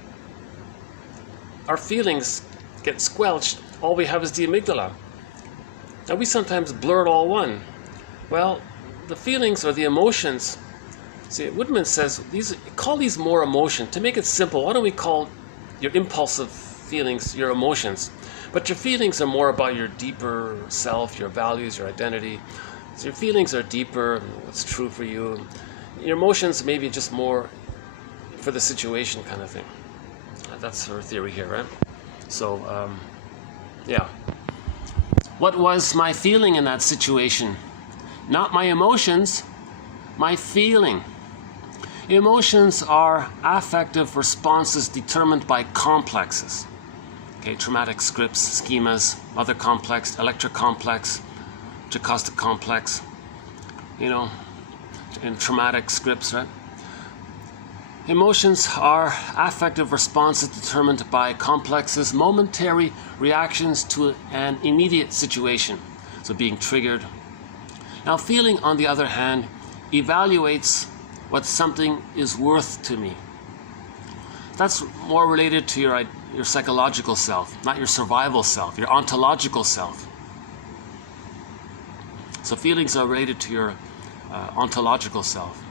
our feelings get squelched. All we have is the amygdala. Now we sometimes blur it all one. Well, the feelings or the emotions. See, Woodman says call these more emotion. To make it simple, why don't we call your impulsive feelings your emotions? But your feelings are more about your deeper self, your values, your identity. So your feelings are deeper, what's true for you. Your emotions maybe just more for the situation kind of thing. That's her theory here, right? So, yeah. What was my feeling in that situation? Not my emotions, my feeling. Emotions are affective responses determined by complexes. Okay, traumatic scripts, schemas, mother complex, electric complex, Joukowsky complex, in traumatic scripts, right? Emotions are affective responses determined by complexes, momentary reactions to an immediate situation, so being triggered. Now, feeling, on the other hand, evaluates what something is worth to me. That's more related to your psychological self, not your survival self, your ontological self. So feelings are related to your ontological self.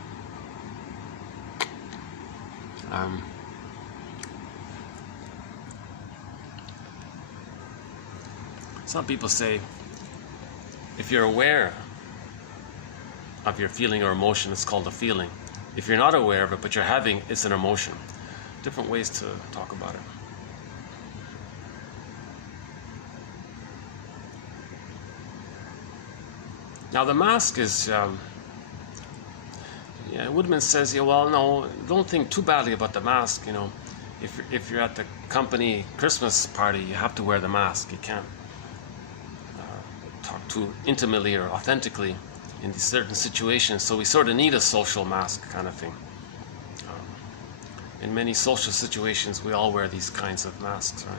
Some people say, if you're aware of your feeling or emotion, it's called a feeling. If you're not aware of it, but you're having, it's an emotion. Different ways to talk about it. Now the mask is, Woodman says, well, no, don't think too badly about the mask. If you're at the company Christmas party, you have to wear the mask. You can't talk too intimately or authentically in these certain situations. So we sort of need a social mask kind of thing. In many social situations, we all wear these kinds of masks, right?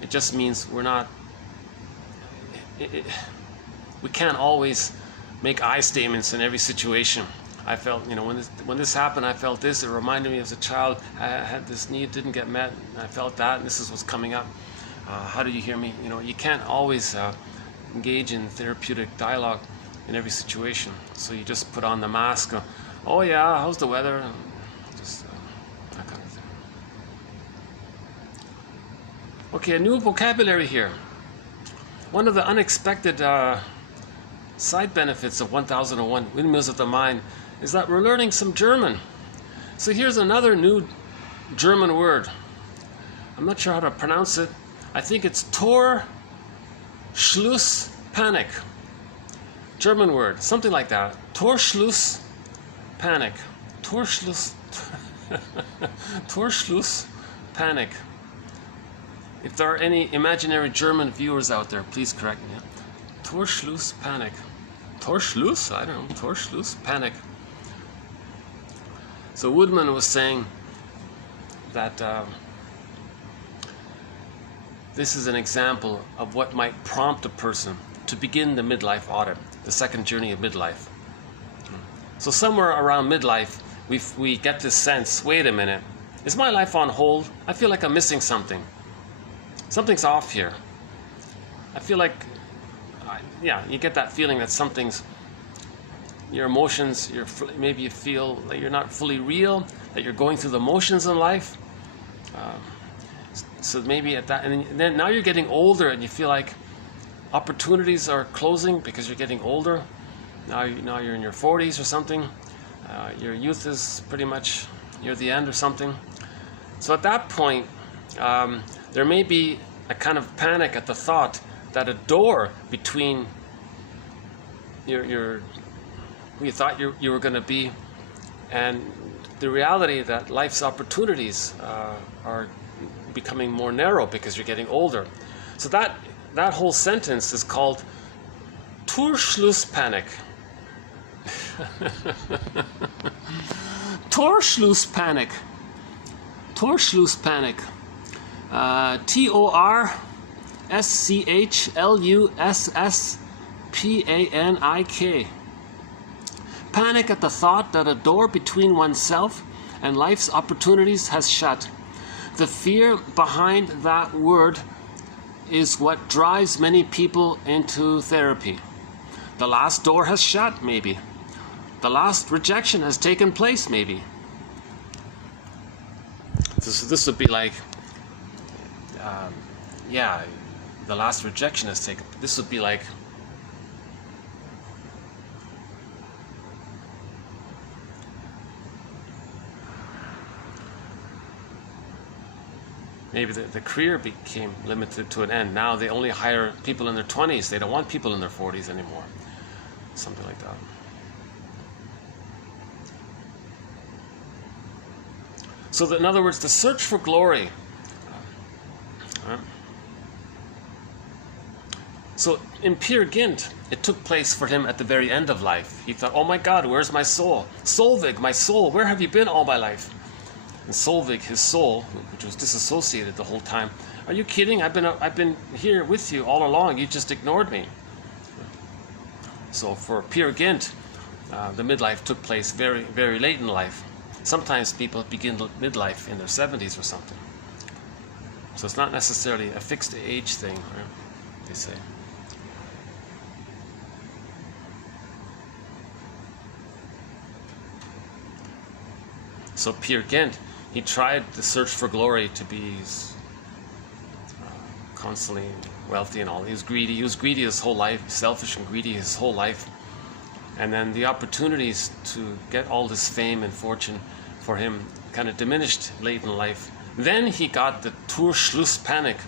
It just means we're not. We can't always make I statements in every situation. I felt, when this happened, I felt this. It reminded me as a child, I had this need, didn't get met, and I felt that, and this is what's coming up. How do you hear me? You can't always engage in therapeutic dialogue in every situation. So you just put on the mask. Oh yeah, how's the weather? And just that kind of thing. Okay, a new vocabulary here. One of the unexpected side benefits of 1001 Windmills of the Mind is that we're learning some German. So here's another new German word. I'm not sure how to pronounce it. I think it's Tor Schluss Panic. German word, something like that. Torschluss Panic. Torschluss Torschluss Panic. If there are any imaginary German viewers out there, please correct me. Torschluss Panic. Torschluss? I don't know. Torschluss Panic. So Woodman was saying that this is an example of what might prompt a person to begin the midlife audit, the second journey of midlife. So somewhere around midlife, we get this sense, wait a minute, is my life on hold? I feel like I'm missing something. Something's off here. I feel like, you get that feeling that something's, your emotions, maybe you feel that you're not fully real, that you're going through the motions in life. So maybe at that, and then now you're getting older and you feel like opportunities are closing because you're getting older. Now you're in your 40s or something. Your youth is pretty much near the end or something. So at that point, there may be a kind of panic at the thought that a door between who you thought you were going to be and the reality that life's opportunities are becoming more narrow because you're getting older. So that whole sentence is called Torschlusspanik. Torschlusspanik. Torschlusspanik. Torschlusspanik. Panic at the thought that a door between oneself and life's opportunities has shut. The fear behind that word is what drives many people into therapy. The last door has shut, maybe. The last rejection has taken place, maybe. This would be like, the last rejection has taken. This would be like, maybe the career became limited to an end. Now they only hire people in their 20s. They don't want people in their 40s anymore. Something like that. So in other words, the search for glory. So in Peer Gynt, it took place for him at the very end of life. He thought, oh my God, where's my soul? Solvig, my soul, where have you been all my life? And Solvig, his soul, which was disassociated the whole time, are you kidding? I've been here with you all along. You just ignored me. So for Peer Gynt, the midlife took place very, very late in life. Sometimes people begin midlife in their 70s or something. So it's not necessarily a fixed age thing, right? They say. So Peer Gynt, he tried the search for glory to be constantly wealthy and all. He was greedy. He was greedy his whole life, selfish and greedy his whole life. And then the opportunities to get all this fame and fortune for him kind of diminished late in life. Then he got the Torschlusspanik.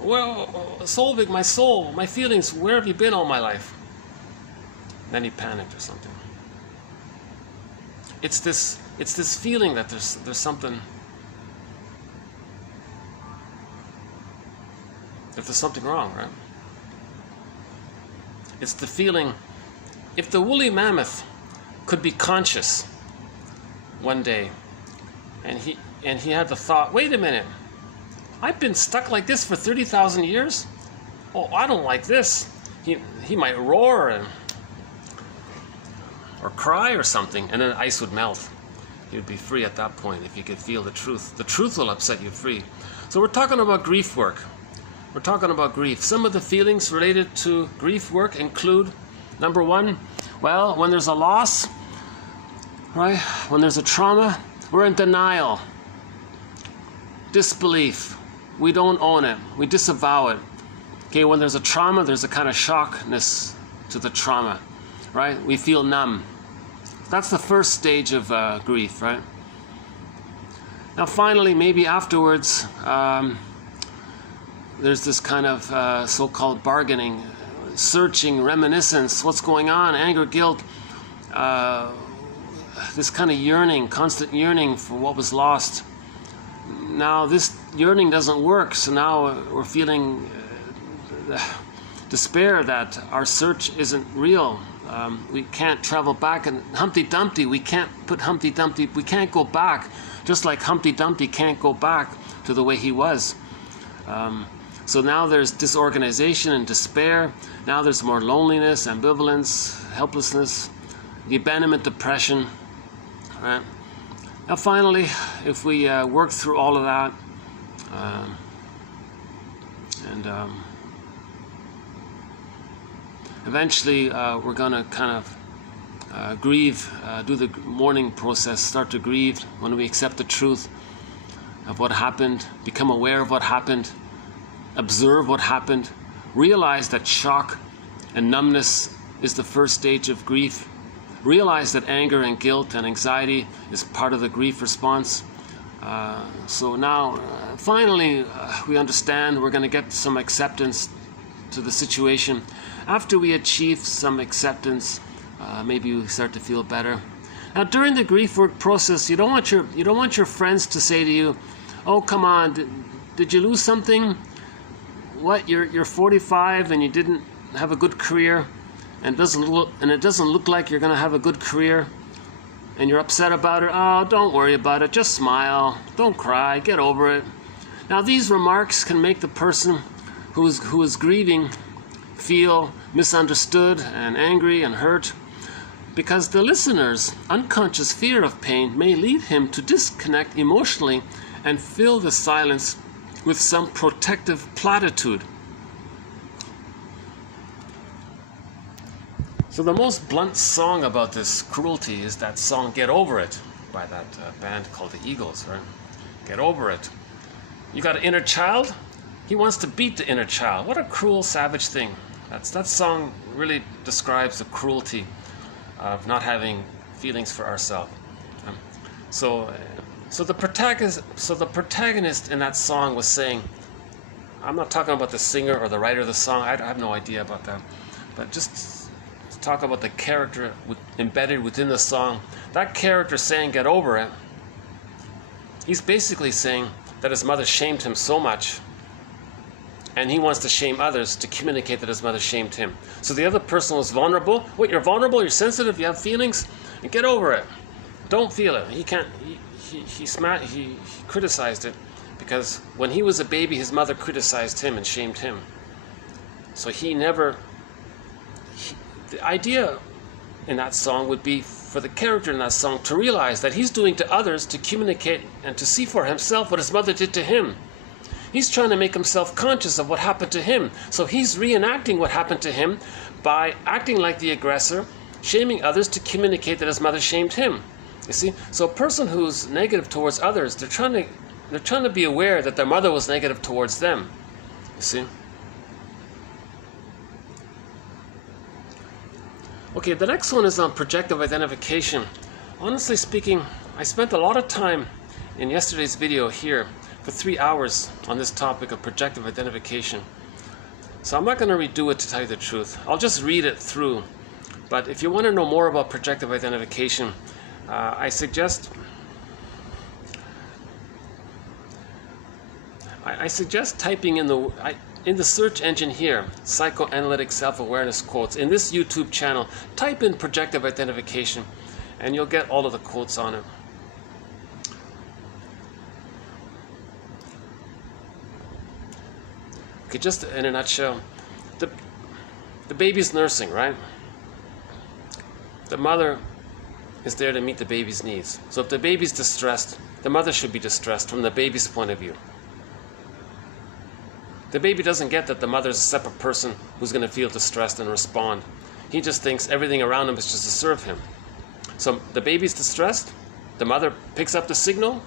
Well, Solvig, my soul, my feelings, where have you been all my life? Then he panicked or something. It's this feeling that there's something, that there's something wrong, right? It's the feeling, if the woolly mammoth could be conscious one day, and he had the thought, wait a minute, I've been stuck like this for 30,000 years? Oh, I don't like this. He might roar or cry or something, and then ice would melt. You'd be free at that point if you could feel the truth. The truth will upset you free. So we're talking about grief work. We're talking about grief. Some of the feelings related to grief work include, number one, well, when there's a loss, right? When there's a trauma, we're in denial, disbelief. We don't own it. We disavow it. Okay, when there's a trauma, there's a kind of shockness to the trauma, right? We feel numb. That's the first stage of grief, right? Now finally, maybe afterwards, there's this kind of so-called bargaining, searching, reminiscence, what's going on, anger, guilt, this kind of yearning, constant yearning for what was lost. Now this yearning doesn't work, so now we're feeling despair that our search isn't real. We can't travel back, and Humpty Dumpty, we can't put Humpty Dumpty, we can't go back, just like Humpty Dumpty can't go back to the way he was. So now there's disorganization and despair. Now there's more loneliness, ambivalence, helplessness, the abandonment, depression. Right? Now finally, if we work through all of that, eventually we're going to kind of grieve, do the mourning process, start to grieve when we accept the truth of what happened, become aware of what happened, observe what happened, realize that shock and numbness is the first stage of grief, realize that anger and guilt and anxiety is part of the grief response. So now, finally, we understand we're going to get some acceptance to the situation. After we achieve some acceptance, maybe we start to feel better. Now, during the grief work process, you don't want your friends to say to you, "Oh, come on, did you lose something? What, you're 45 and you didn't have a good career, and it doesn't look like you're going to have a good career, and you're upset about it. Oh, don't worry about it. Just smile. Don't cry. Get over it." Now, these remarks can make the person who is grieving feel misunderstood and angry and hurt, because the listener's unconscious fear of pain may lead him to disconnect emotionally and fill the silence with some protective platitude. So the most blunt song about this cruelty is that song "Get Over It" by that band called the Eagles, right? Get over it. You got an inner child? He wants to beat the inner child. What a cruel, savage thing. That song really describes the cruelty of not having feelings for ourselves. So the protagonist in that song was saying, I'm not talking about the singer or the writer of the song, I have no idea about that, but just to talk about the character embedded within the song. That character saying "get over it," he's basically saying that his mother shamed him so much, and he wants to shame others to communicate that his mother shamed him. So the other person was vulnerable. What, you're vulnerable, you're sensitive, you have feelings? And get over it. Don't feel it. He criticized it, because when he was a baby, his mother criticized him and shamed him. So the idea in that song would be for the character in that song to realize that he's doing to others to communicate and to see for himself what his mother did to him. He's trying to make himself conscious of what happened to him. So he's reenacting what happened to him by acting like the aggressor, shaming others to communicate that his mother shamed him. You see? So a person who's negative towards others, they're trying to be aware that their mother was negative towards them. You see? Okay, the next one is on projective identification. Honestly speaking, I spent a lot of time in yesterday's video here for 3 hours on this topic of projective identification. So I'm not going to redo it, to tell you the truth. I'll just read it through. But if you want to know more about projective identification, I suggest typing in the search engine here, psychoanalytic self-awareness quotes. In this YouTube channel, type in projective identification, and you'll get all of the quotes on it. Okay, just in a nutshell, the baby's nursing, right? The mother is there to meet the baby's needs. So if the baby's distressed, the mother should be distressed from the baby's point of view. The baby doesn't get that the mother's a separate person who's going to feel distressed and respond. He just thinks everything around him is just to serve him. So the baby's distressed, the mother picks up the signal,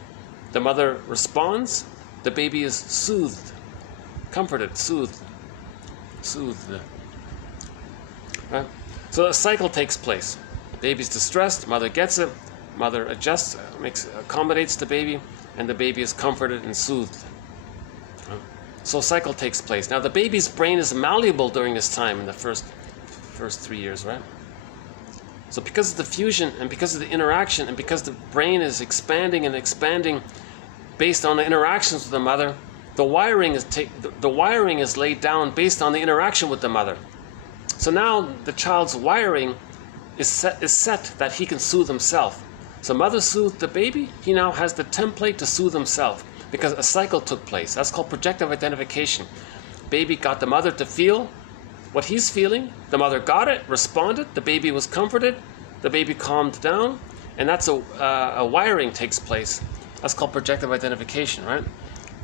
the mother responds, the baby is soothed, comforted, soothed. Right? So a cycle takes place. Baby's distressed, mother gets it, mother adjusts, accommodates the baby, and the baby is comforted and soothed. Right? So a cycle takes place. Now the baby's brain is malleable during this time in the first 3 years, right? So because of the fusion and because of the interaction and because the brain is expanding and expanding based on the interactions with the mother, the wiring is laid down based on the interaction with the mother. So now the child's wiring is set that he can soothe himself. So mother soothed the baby, he now has the template to soothe himself because a cycle took place. That's called projective identification. Baby got the mother to feel what he's feeling, the mother got it, responded, the baby was comforted, the baby calmed down, and that's a wiring takes place. That's called projective identification, right?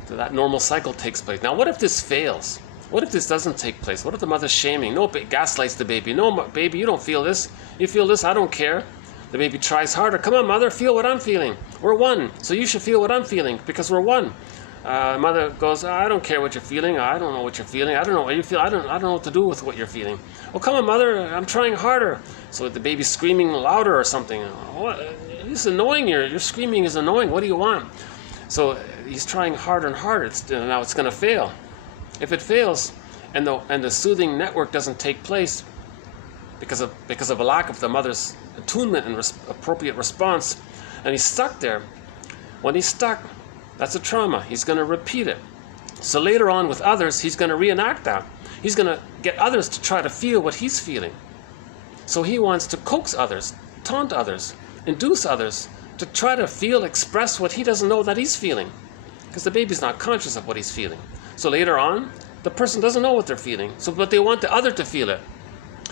So that normal cycle takes place. Now what if this fails? What if this doesn't take place? What if the mother's shaming? No, gaslights the baby. No, baby, you don't feel this. You feel this, I don't care. The baby tries harder. Come on, mother, feel what I'm feeling. We're one, so you should feel what I'm feeling because we're one. Mother goes, I don't care what you're feeling. I don't know what you're feeling. I don't know what you feel. I don't know what to do with what you're feeling. Well, come on, mother, I'm trying harder. So the baby's screaming louder or something. What? This is annoying. Your screaming is annoying. What do you want? So he's trying harder and harder. Now it's going to fail. If it fails, and the soothing network doesn't take place because of a lack of the mother's attunement and appropriate response, and he's stuck there. When he's stuck, that's a trauma. He's going to repeat it. So later on with others, he's going to reenact that. He's going to get others to try to feel what he's feeling. So he wants to coax others, taunt others, induce others to try to feel, express what he doesn't know that he's feeling. Because the baby's not conscious of what he's feeling. So later on, the person doesn't know what they're feeling, but they want the other to feel it.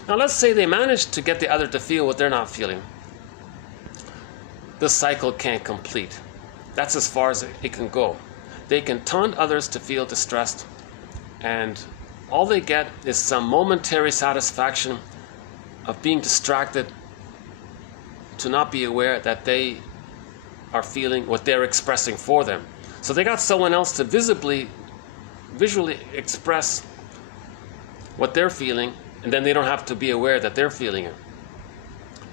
Now let's say they manage to get the other to feel what they're not feeling. The cycle can't complete. That's as far as it can go. They can taunt others to feel distressed, and all they get is some momentary satisfaction of being distracted to not be aware that they are feeling what they're expressing for them. So they got someone else to visually express what they're feeling, and then they don't have to be aware that they're feeling it.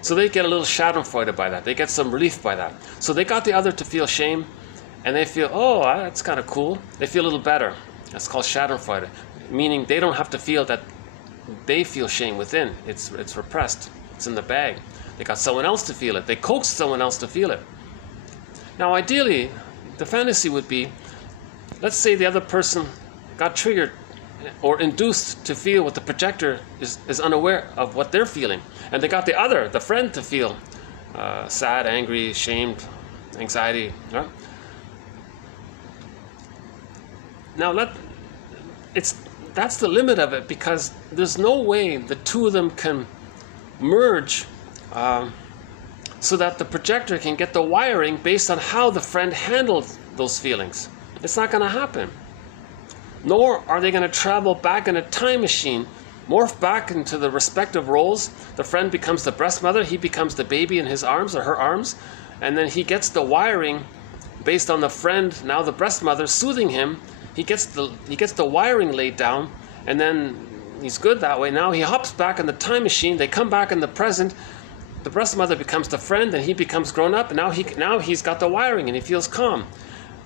So they get a little schadenfreude by that. They get some relief by that. So they got the other to feel shame, and they feel, oh, that's kind of cool. They feel a little better. That's called schadenfreude, meaning they don't have to feel that they feel shame within. It's repressed. It's in the bag. They got someone else to feel it. They coaxed someone else to feel it. Now, ideally, the fantasy would be, let's say the other person got triggered or induced to feel what the projector is unaware of what they're feeling. And they got the friend, to feel sad, angry, shamed, anxiety. Right? Now, that's the limit of it, because there's no way the two of them can merge so that the projector can get the wiring based on how the friend handled those feelings. It's not going to happen. Nor are they going to travel back in a time machine, morph back into the respective roles. The friend becomes the breast mother, he becomes the baby in his arms or her arms, and then he gets the wiring based on the friend, now the breast mother, soothing him. He gets the wiring laid down, and then he's good that way. Now he hops back in the time machine. They come back in the present. The breast mother becomes the friend, and he becomes grown up. And now he's got the wiring, and he feels calm.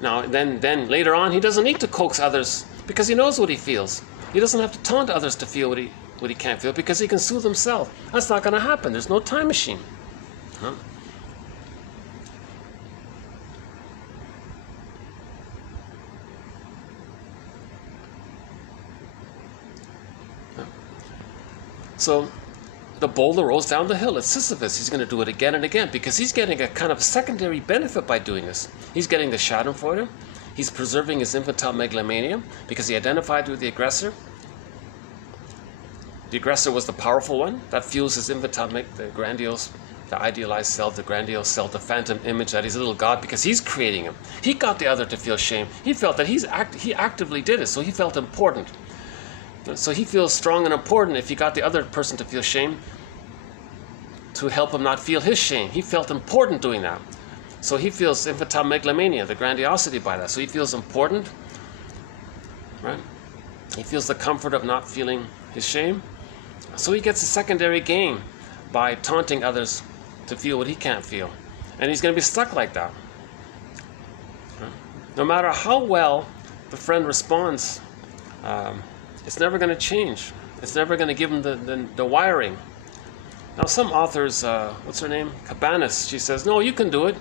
Now then later on, he doesn't need to coax others because he knows what he feels. He doesn't have to taunt others to feel what he can't feel because he can soothe himself. That's not going to happen. There's no time machine. Huh? So the boulder rolls down the hill. It's Sisyphus. He's going to do it again and again because he's getting a kind of secondary benefit by doing this. He's getting the schadenfreude. He's preserving his infantile megalomania because he identified with the aggressor. The aggressor was the powerful one. That fuels his infantile, the grandiose the idealized self, the grandiose self, the phantom image that he's a little God because he's creating him. He got the other to feel shame. He felt that he actively did it, so he felt important. So he feels strong and important if he got the other person to feel shame to help him not feel his shame. He felt important doing that. So he feels infantile megalomania, the grandiosity by that. So he feels important, right? He feels the comfort of not feeling his shame. So he gets a secondary gain by taunting others to feel what he can't feel. And he's going to be stuck like that. No matter how well the friend responds, it's never going to change. It's never going to give him the wiring. Now some authors, what's her name? Cabanas, she says, no, you can do it.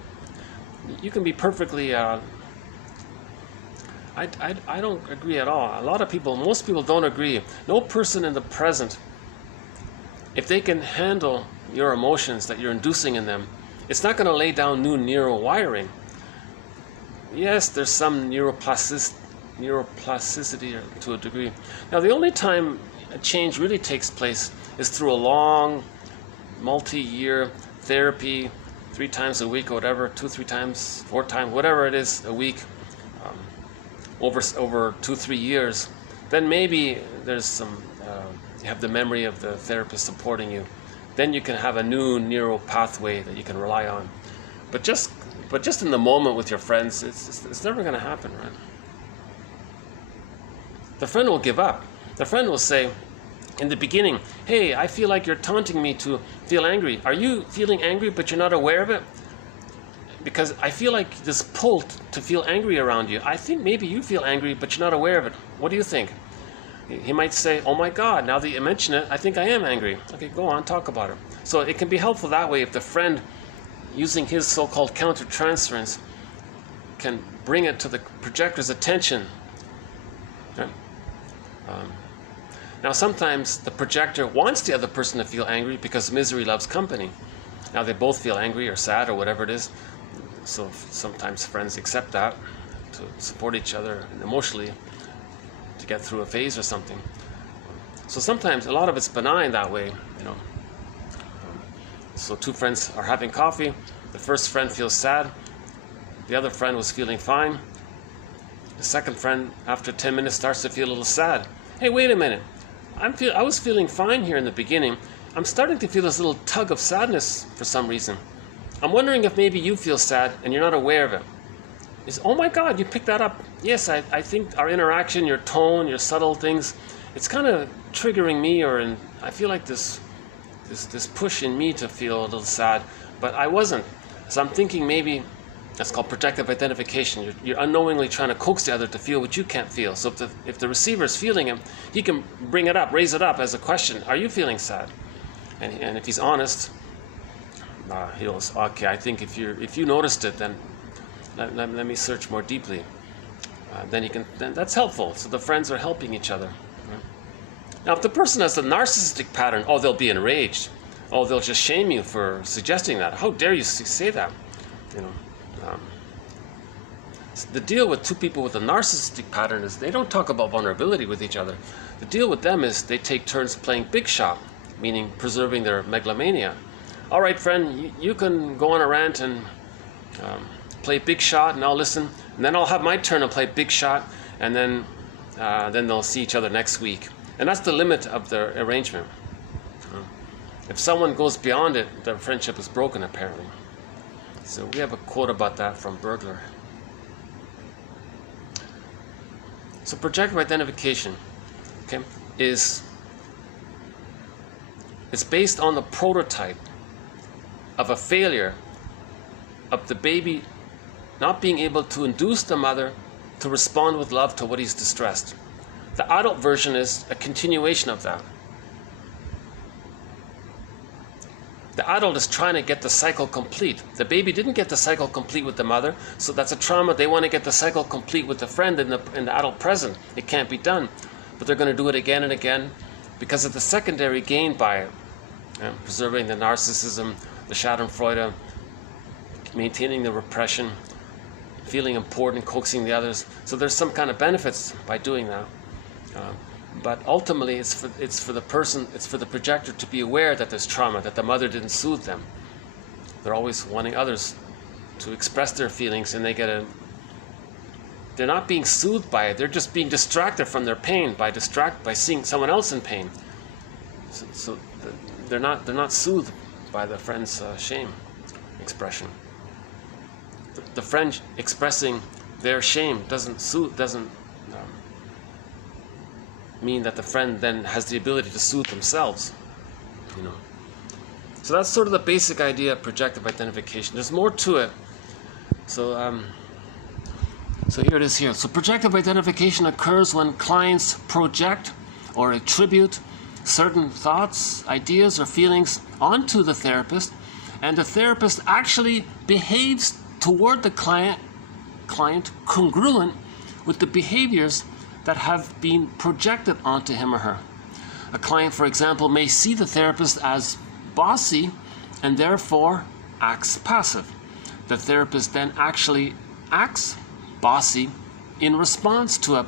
You can be perfectly... I don't agree at all. Most people don't agree. No person in the present, if they can handle your emotions that you're inducing in them, it's not going to lay down new neural wiring. Yes, there's some neuroplasticity to a degree. Now, the only time a change really takes place is through a long, multi-year therapy, 3 times a week or whatever, 2, 3 times, 4 times, whatever it is a week, over 2-3 years. Then maybe there's some, you have the memory of the therapist supporting you. Then you can have a new neural pathway that you can rely on. But just in the moment with your friends, it's never going to happen, right? The friend will give up. The friend will say, in the beginning, hey, I feel like you're taunting me to feel angry. Are you feeling angry but you're not aware of it? Because I feel like this pull to feel angry around you. I think maybe you feel angry but you're not aware of it. What do you think? He might say, oh my God, now that you mention it, I think I am angry. Okay, go on, talk about it. So it can be helpful that way if the friend, using his so-called countertransference, can bring it to the projector's attention. Okay? Now sometimes the projector wants the other person to feel angry because misery loves company. Now they both feel angry or sad or whatever it is. So sometimes friends accept that to support each other emotionally to get through a phase or something. So sometimes a lot of it's benign that way, you know. So 2 friends are having coffee. The first friend feels sad. The other friend was feeling fine. The second friend, after 10 minutes, starts to feel a little sad. Hey, wait a minute. I was feeling fine here in the beginning. I'm starting to feel this little tug of sadness for some reason. I'm wondering if maybe you feel sad and you're not aware of it. Oh my God, you picked that up. Yes, I think our interaction, your tone, your subtle things, it's kind of triggering me, I feel like this push in me to feel a little sad, but I wasn't. So I'm thinking maybe that's called projective identification. You're unknowingly trying to coax the other to feel what you can't feel. So if the receiver is feeling him, he can bring it up, raise it up as a question. Are you feeling sad? And if he's honest, he'll say, okay, I think if you noticed it, then let me search more deeply. Then that's helpful. So the friends are helping each other. Right? Now, if the person has a narcissistic pattern, they'll be enraged. They'll just shame you for suggesting that. How dare you say that? You know. The deal with 2 people with a narcissistic pattern is they don't talk about vulnerability with each other. The deal with them is they take turns playing big shot, meaning preserving their megalomania. All right, friend, you can go on a rant and play big shot, and I'll listen. And then I'll have my turn to play big shot, and then they'll see each other next week. And that's the limit of the arrangement. If someone goes beyond it, the friendship is broken, apparently. So we have a quote about that from Burglar. So projective identification, okay, it's based on the prototype of a failure of the baby not being able to induce the mother to respond with love to what he's distressed. The adult version is a continuation of that. The adult is trying to get the cycle complete. The baby didn't get the cycle complete with the mother, so that's a trauma. They want to get the cycle complete with the friend in the adult present. It can't be done. But they're going to do it again and again because of the secondary gain by it. Preserving the narcissism, the schadenfreude, maintaining the repression, feeling important, coaxing the others. So there's some kind of benefits by doing that. But ultimately, it's for the person, it's for the projector to be aware that there's trauma, that the mother didn't soothe them. They're always wanting others to express their feelings, and they're not being soothed by it. They're just being distracted from their pain by seeing someone else in pain. So they're not soothed by the friend's shame expression. The friend expressing their shame doesn't mean that the friend then has the ability to soothe themselves. So that's sort of the basic idea of projective identification. There's more to it. So here it is here. So projective identification occurs when clients project or attribute certain thoughts, ideas, or feelings onto the therapist, and the therapist actually behaves toward the client congruent with the behaviors that have been projected onto him or her. A client, for example, may see the therapist as bossy and therefore acts passive. The therapist then actually acts bossy in response to a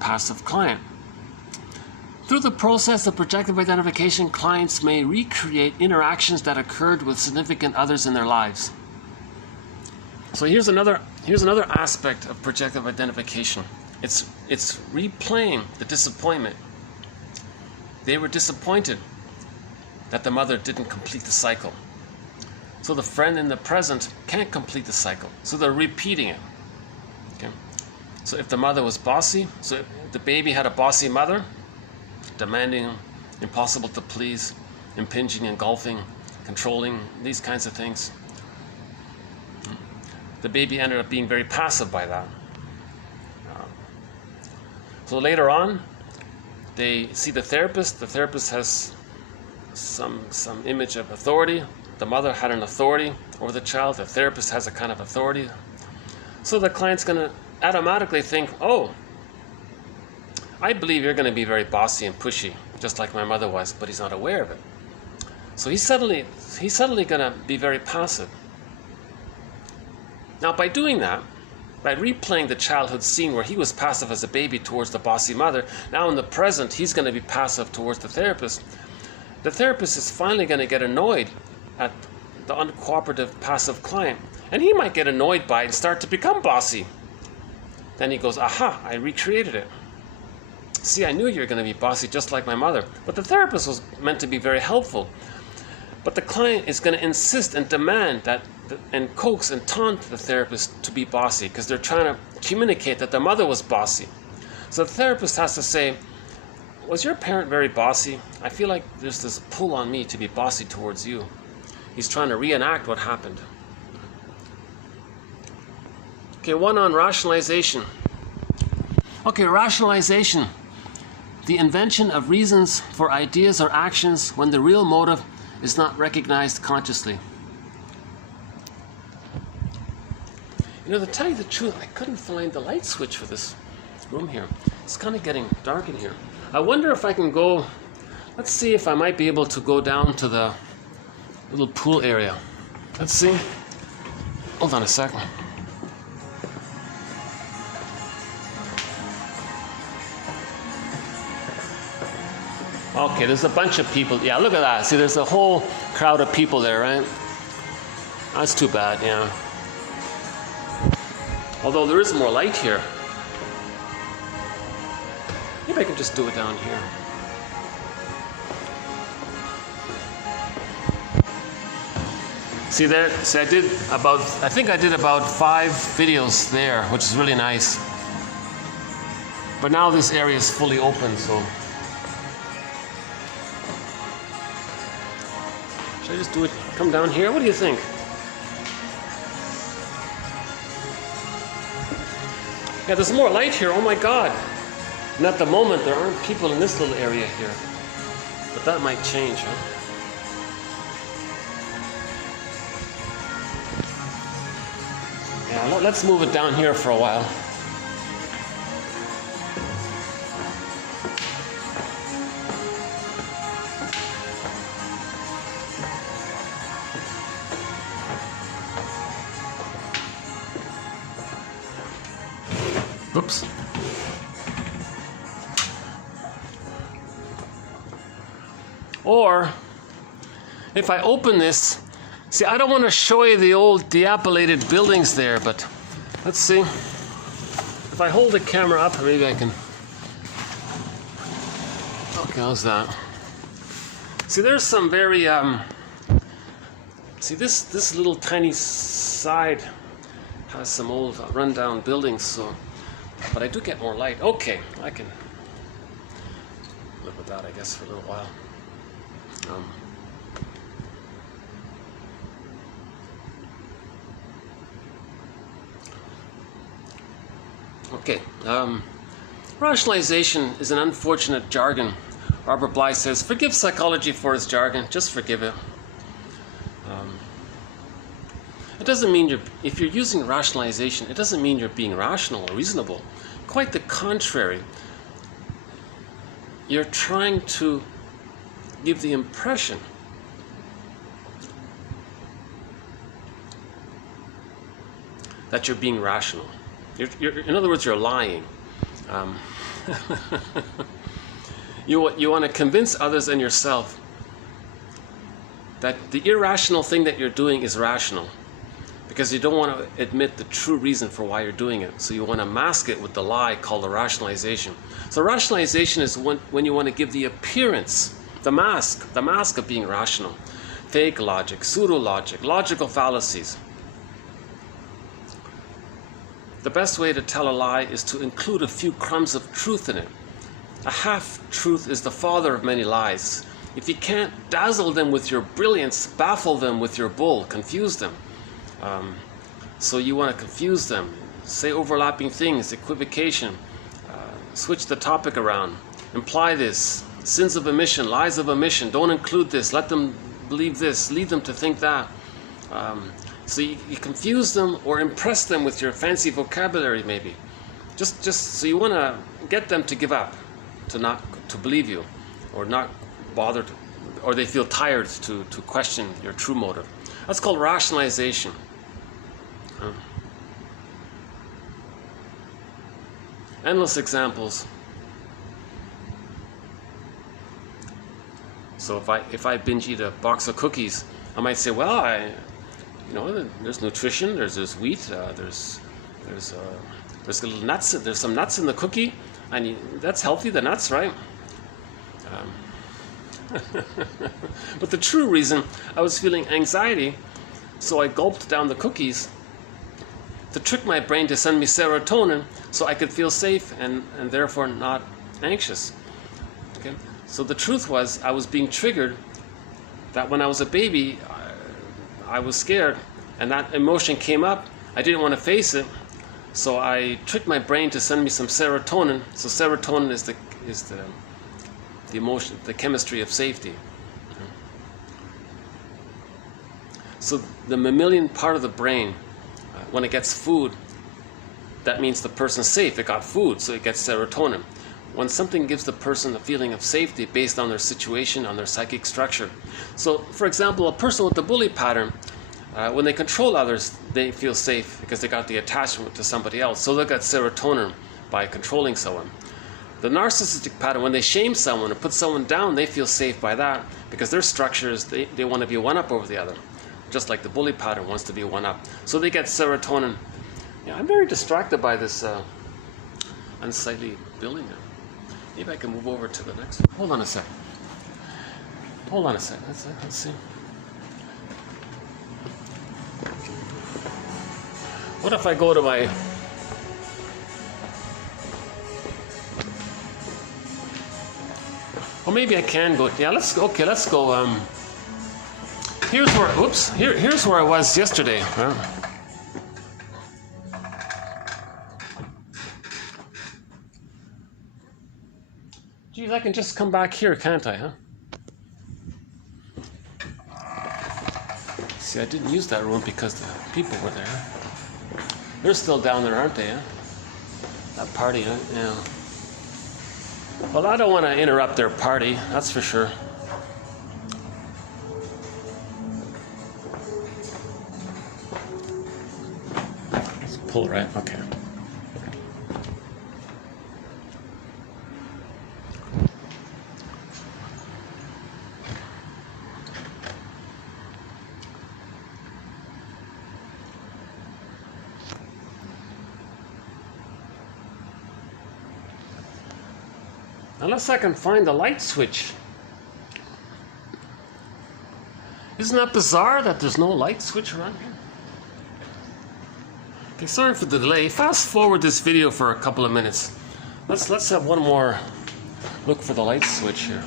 passive client. Through the process of projective identification, clients may recreate interactions that occurred with significant others in their lives. So here's another aspect of projective identification. It's replaying the disappointment. They were disappointed that the mother didn't complete the cycle. So the friend in the present can't complete the cycle. So they're repeating it. Okay? So if the mother was bossy, so if the baby had a bossy mother, demanding, impossible to please, impinging, engulfing, controlling, these kinds of things, the baby ended up being very passive by that. So later on, they see the therapist. The therapist has some image of authority. The mother had an authority over the child. The therapist has a kind of authority. So the client's going to automatically think, oh, I believe you're going to be very bossy and pushy, just like my mother was, but he's not aware of it. So he's suddenly going to be very passive. Now, by doing that, by replaying the childhood scene where he was passive as a baby towards the bossy mother, now in the present, he's going to be passive towards the therapist. The therapist is finally going to get annoyed at the uncooperative, passive client. And he might get annoyed by it and start to become bossy. Then he goes, aha, I recreated it. See, I knew you were going to be bossy just like my mother. But the therapist was meant to be very helpful. But the client is going to insist and demand that and coax and taunt the therapist to be bossy because they're trying to communicate that the mother was bossy. So the therapist has to say, was your parent very bossy? I feel like there's this pull on me to be bossy towards you. He's trying to reenact what happened. Okay, one on rationalization. Okay, rationalization. The invention of reasons for ideas or actions when the real motive is not recognized consciously. To tell you the truth, I couldn't find the light switch for this room here. It's kind of getting dark in here. I wonder if I can go, let's see if I might be able to go down to the little pool area. Let's see. Hold on a second. Okay, there's a bunch of people. Yeah, look at that. See, there's a whole crowd of people there, right? That's too bad, yeah. Although there is more light here. Maybe I can just do it down here. See there? See, I think I did about 5 videos there, which is really nice. But now this area is fully open, so. Should I just do it? Come down here? What do you think? Yeah, there's more light here. Oh my God. And at the moment, there aren't people in this little area here. But that might change, huh? Yeah, let's move it down here for a while. Oops. Or, if I open this, See, I don't want to show you the old dilapidated buildings there, but let's see. If I hold the camera up, maybe I can. Okay, how's that? See, there's some very see, this little tiny side has some old rundown buildings, so, but I do get more light. Okay, I can live with that, I guess, for a little while. Okay, rationalization is an unfortunate jargon. Robert Bly says, forgive psychology for its jargon, just forgive it. It doesn't mean if you're using rationalization, it doesn't mean you're being rational or reasonable. Quite the contrary. You're trying to give the impression that you're being rational. In other words, you're lying. You want to convince others and yourself that the irrational thing that you're doing is rational, because you don't want to admit the true reason for why you're doing it. So you want to mask it with the lie called the rationalization. So rationalization is when you want to give the appearance, the mask of being rational. Fake logic, pseudo-logic, logical fallacies. The best way to tell a lie is to include a few crumbs of truth in it. A half-truth is the father of many lies. If you can't dazzle them with your brilliance, baffle them with your bull, confuse them. So you want to confuse them, say overlapping things, equivocation, switch the topic around, imply this, sins of omission, lies of omission, don't include this, let them believe this, lead them to think that. So you confuse them or impress them with your fancy vocabulary, maybe. Just so you want to get them to give up, to believe you, or not bother, or they feel tired to question your true motive. That's called rationalization. Endless examples. So if I binge eat a box of cookies, I might say, well, there's nutrition, there's wheat, there's a little nuts, there's some nuts in the cookie, and that's healthy, the nuts, right? But the true reason, I was feeling anxiety, so I gulped down the cookies to trick my brain to send me serotonin so I could feel safe and therefore not anxious. Okay? So the truth was, I was being triggered that when I was a baby, I was scared, and that emotion came up. I didn't want to face it, so I tricked my brain to send me some serotonin. So serotonin is the emotion, the chemistry of safety. So the mammalian part of the brain, when it gets food, that means the person's safe. It got food, so it gets serotonin. When something gives the person a feeling of safety based on their situation, on their psychic structure. So, for example, a person with the bully pattern, when they control others, they feel safe because they got the attachment to somebody else. So they got serotonin by controlling someone. The narcissistic pattern, when they shame someone or put someone down, they feel safe by that because their structures, they want to be one up over the other. Just like the bully pattern wants to be one up. So they get serotonin. Yeah, I'm very distracted by this unsightly building now. Maybe I can move over to the next one. Hold on a sec. Let's see. What if I go to my... Well, maybe I can go... Yeah, let's go. Here's where I was yesterday. Geez, I can just come back here, can't I, huh? See, I didn't use that room because the people were there. They're still down there, aren't they, huh? That party, huh? Yeah. Well, I don't want to interrupt their party, that's for sure. Let's pull right, okay. Unless I can find the light switch. Isn't that bizarre that there's no light switch around here? Okay, sorry for the delay. Fast forward this video for a couple of minutes. Let's have one more look for the light switch here.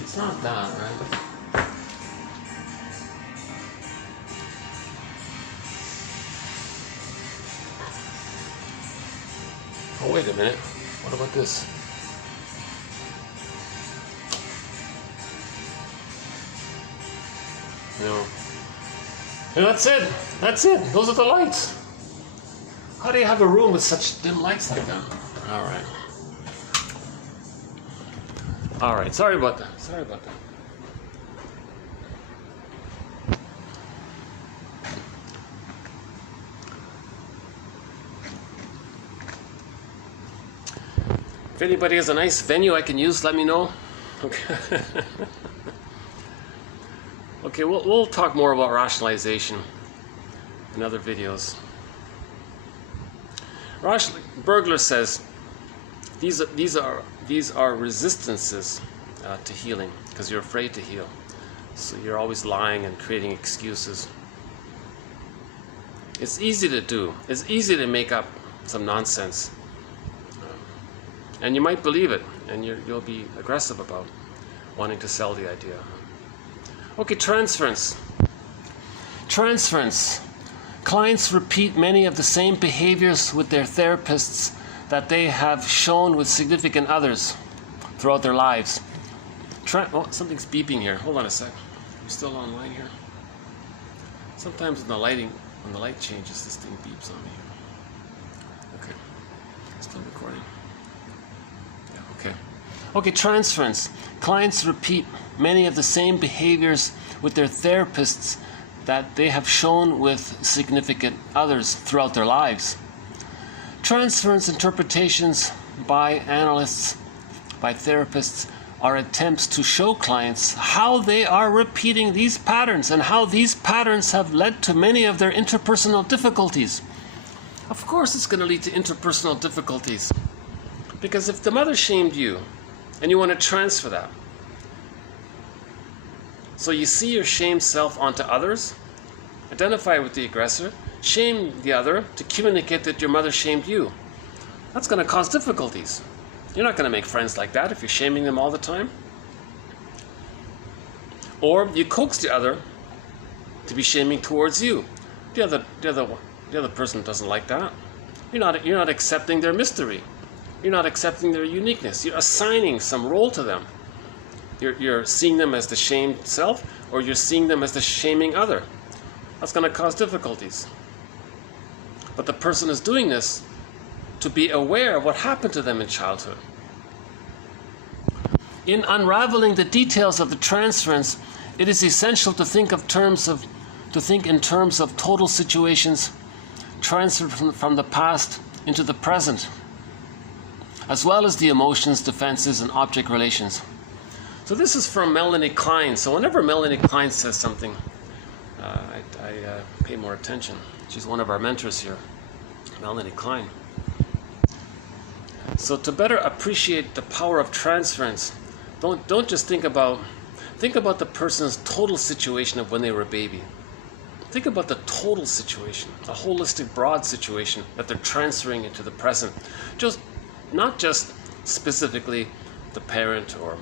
It's not that, right? Oh, wait a minute. What about this? No. And that's it. That's it. Those are the lights. How do you have a room with such dim lights like that? All right. All right. Sorry about that. Sorry about that. If anybody has a nice venue I can use, let me know. Okay. Okay, we'll talk more about rationalization in other videos. Bergler says these are resistances to healing because you're afraid to heal. So you're always lying and creating excuses. It's easy to do. It's easy to make up some nonsense. And you might believe it, and you'll be aggressive about wanting to sell the idea. Okay, transference. Transference. Clients repeat many of the same behaviors with their therapists that they have shown with significant others throughout their lives. Oh, something's beeping here. Hold on a sec. I'm still online here. Sometimes when the light changes, this thing beeps on me. Okay. Still recording. Yeah, okay. Okay, transference. Clients repeat many of the same behaviors with their therapists that they have shown with significant others throughout their lives. Transference interpretations by analysts, by therapists, are attempts to show clients how they are repeating these patterns and how these patterns have led to many of their interpersonal difficulties. Of course it's going to lead to interpersonal difficulties. Because if the mother shamed you, and you want to transfer that, so you see your shamed self onto others, identify with the aggressor, shame the other to communicate that your mother shamed you. That's going to cause difficulties. You're not going to make friends like that if you're shaming them all the time. Or you coax the other to be shaming towards you. The other person doesn't like that. You're not accepting their mystery. You're not accepting their uniqueness. You're assigning some role to them. You're seeing them as the shamed self, or you're seeing them as the shaming other. That's going to cause difficulties. But the person is doing this to be aware of what happened to them in childhood. In unraveling the details of the transference, it is essential to think in terms of total situations transferred from the past into the present, as well as the emotions, defenses, and object relations. So this is from Melanie Klein. So whenever Melanie Klein says something, I pay more attention. She's one of our mentors here, Melanie Klein. So to better appreciate the power of transference, don't just think about the person's total situation of when they were a baby. Think about the total situation, a holistic, broad situation that they're transferring into the present. Not just specifically the parent or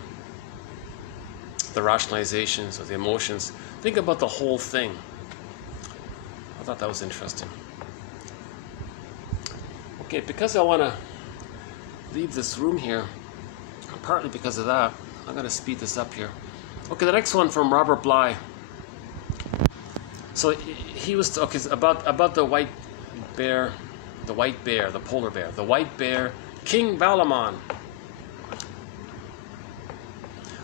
the rationalizations or the emotions. Think about the whole thing. I thought that was interesting. Okay, because I want to leave this room here, partly because of that, I'm going to speed this up here. Okay, the next one from Robert Bly. So he was about the white bear, the polar bear, the white bear, King Valamon.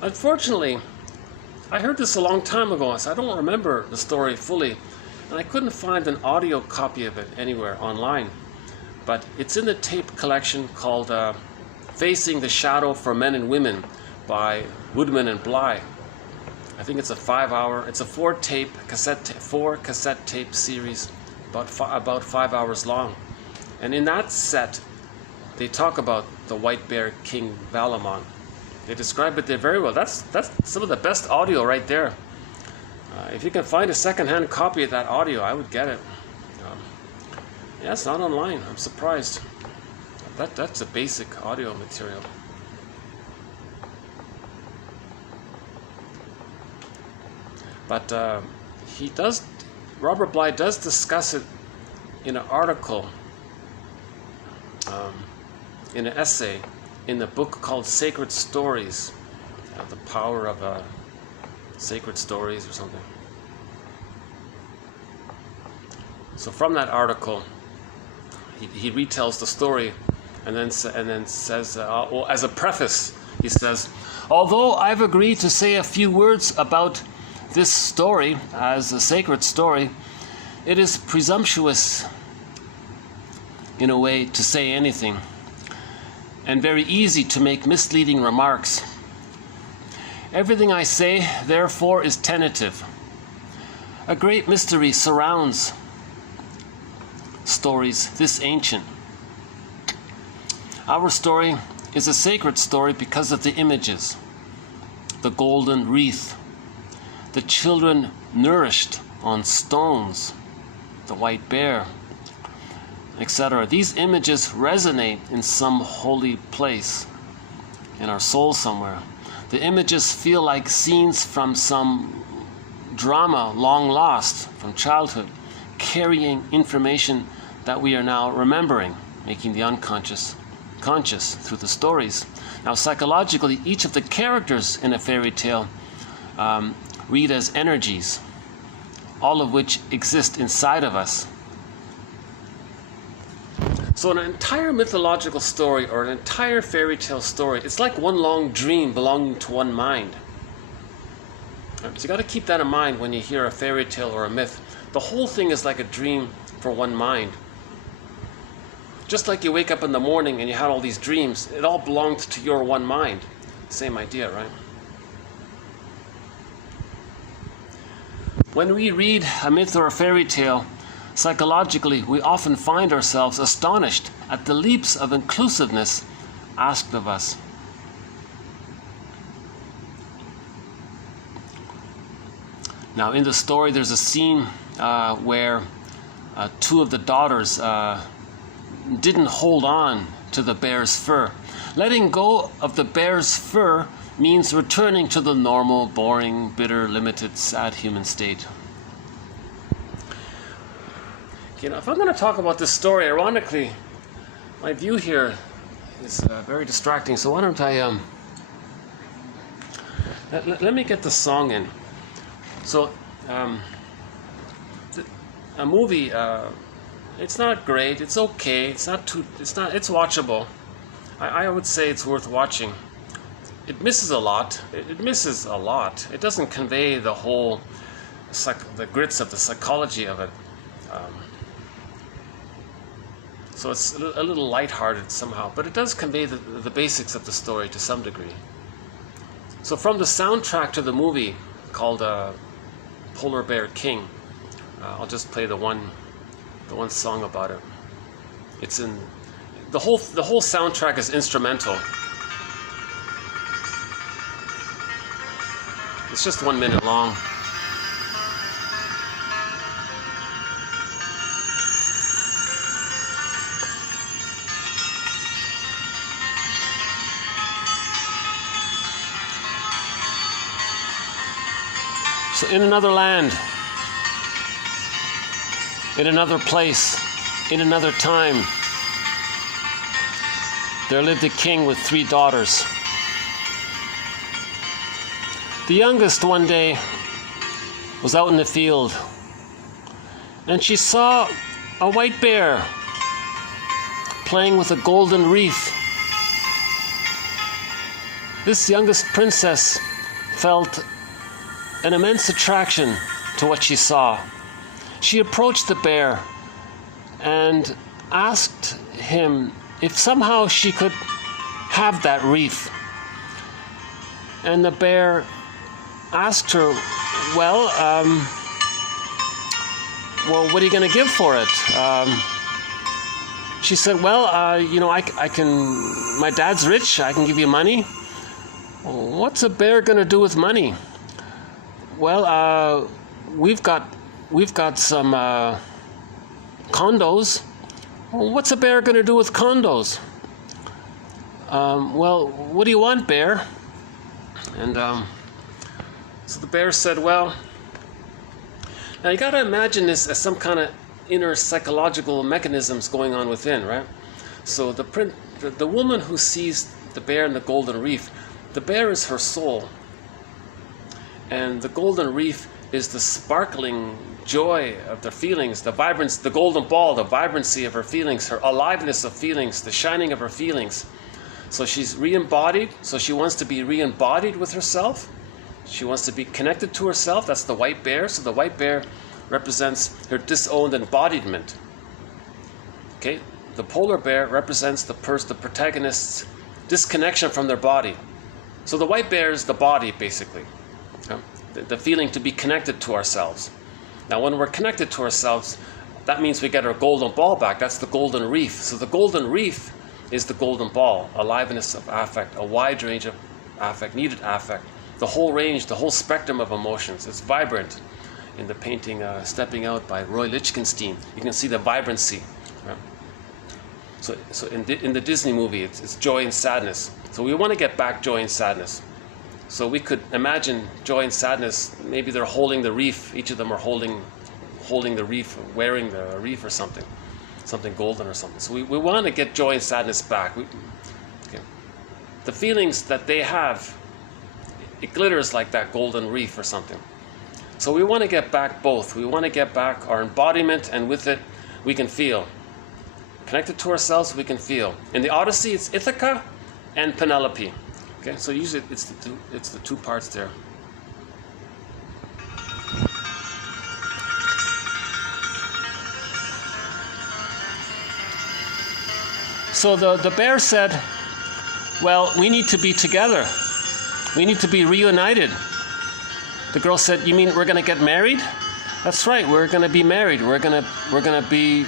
Unfortunately, I heard this a long time ago, so I don't remember the story fully, and I couldn't find an audio copy of it anywhere online. But it's in the tape collection called Facing the Shadow for Men and Women by Woodman and Bly. I think it's a 5-hour, it's a 4 cassette tape series, about 5 hours long. And in that set, they talk about the white bear, King Valamon. They describe it there very well. That's some of the best audio right there. If you can find a second-hand copy of that audio, I would get it. Yeah, it's not online. I'm surprised. That's a basic audio material. But Robert Bly does discuss it in an article, in an essay, in the book called Sacred Stories, the power of sacred stories or something. So from that article, he retells the story, and then says, well, as a preface, he says, although I've agreed to say a few words about this story as a sacred story, it is presumptuous in a way to say anything, and very easy to make misleading remarks. Everything I say, therefore, is tentative. A great mystery surrounds stories this ancient. Our story is a sacred story because of the images, the golden wreath, the children nourished on stones, the white bear, etc. These images resonate in some holy place in our soul somewhere. The images feel like scenes from some drama long lost from childhood, carrying information that we are now remembering, making the unconscious conscious through the stories. Now, psychologically, each of the characters in a fairy tale read as energies, all of which exist inside of us. So an entire mythological story or an entire fairy tale story, it's like one long dream belonging to one mind. So you got to keep that in mind when you hear a fairy tale or a myth. The whole thing is like a dream for one mind. Just like you wake up in the morning and you had all these dreams, it all belonged to your one mind. Same idea, right? When we read a myth or a fairy tale, psychologically, we often find ourselves astonished at the leaps of inclusiveness asked of us. Now, in the story, there's a scene where two of the daughters didn't hold on to the bear's fur. Letting go of the bear's fur means returning to the normal, boring, bitter, limited, sad human state. You know, if I'm going to talk about this story, ironically, my view here is very distracting. So why don't I let me get the song in. So a movie, it's not great. It's okay. It's watchable. I would say it's worth watching. It misses a lot. It misses a lot. It doesn't convey the whole the grits of the psychology of it. So it's a little lighthearted somehow, but it does convey the basics of the story to some degree. So from the soundtrack to the movie called Polar Bear King, I'll just play the one song about it. It's in the whole soundtrack is instrumental. It's just 1 minute long. So in another land, in another place, in another time, there lived a king with 3 daughters. The youngest one day was out in the field, and she saw a white bear playing with a golden wreath. This youngest princess felt an immense attraction to what she saw. She approached the bear and asked him if somehow she could have that wreath. And the bear asked her, well, what are you going to give for it? She said, well, you know, I can, my dad's rich, I can give you money. What's a bear going to do with money? Well, we've got some condos. Well, what's a bear going to do with condos? Well, what do you want, bear? And so the bear said, well, now you got to imagine this as some kind of inner psychological mechanisms going on within, right? So the woman who sees the bear in the golden reef, the bear is her soul, and the golden reef is the sparkling joy of their feelings, the vibrance, the golden ball, the vibrancy of her feelings, her aliveness of feelings, the shining of her feelings. So she's re-embodied, so she wants to be re-embodied with herself. She wants to be connected to herself. That's the white bear. So the white bear represents her disowned embodiment. Okay, the polar bear represents the protagonist's disconnection from their body. So the white bear is the body, basically. Okay? The feeling to be connected to ourselves. Now, when we're connected to ourselves, that means we get our golden ball back. That's the golden reef. So the golden reef is the golden ball, aliveness of affect, a wide range of affect, needed affect, the whole range, the whole spectrum of emotions. It's vibrant. In the painting Stepping Out by Roy Lichtenstein, you can see the vibrancy. Right? So in the Disney movie, it's joy and sadness. So we want to get back joy and sadness. So we could imagine joy and sadness, maybe they're holding the reef, each of them are holding the reef, or wearing the reef or something golden or something. So we want to get joy and sadness back. Okay. The feelings that they have, it glitters like that golden reef or something. So we want to get back both. We want to get back our embodiment, and with it, we can feel. Connected to ourselves, we can feel. In the Odyssey, it's Ithaca and Penelope. Okay, so usually it's the two parts there. So the bear said, well, we need to be together. We need to be reunited. The girl said, you mean we're going to get married? That's right, we're going to be married. We're going to be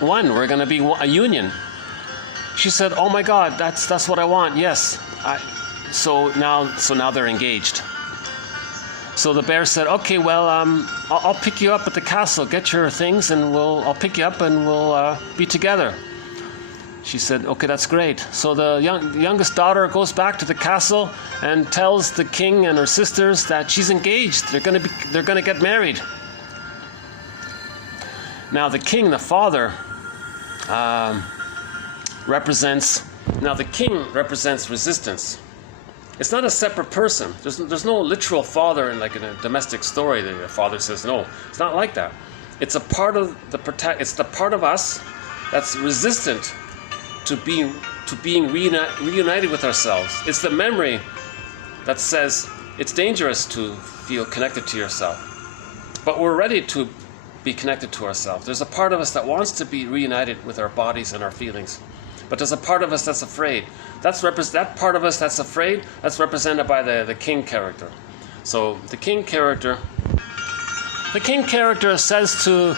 one. We're going to be a union. She said, oh my God, that's what I want. Yes. So now they're engaged. So the bear said, okay, well, I'll pick you up at the castle. Get your things, and I'll pick you up, and we'll be together. She said, okay, that's great. So the youngest daughter goes back to the castle and tells the king and her sisters that she's engaged. They're going to get married. Now the king, the father, represents resistance. It's not a separate person. There's no literal father in like in a domestic story that the father says no. It's not like that. It's a part of it's the part of us that's resistant to being reunited with ourselves. It's the memory that says it's dangerous to feel connected to yourself. But we're ready to be connected to ourselves. There's a part of us that wants to be reunited with our bodies and our feelings. But there's a part of us that's afraid. That part of us that's afraid, that's represented by the king character. So the king character says to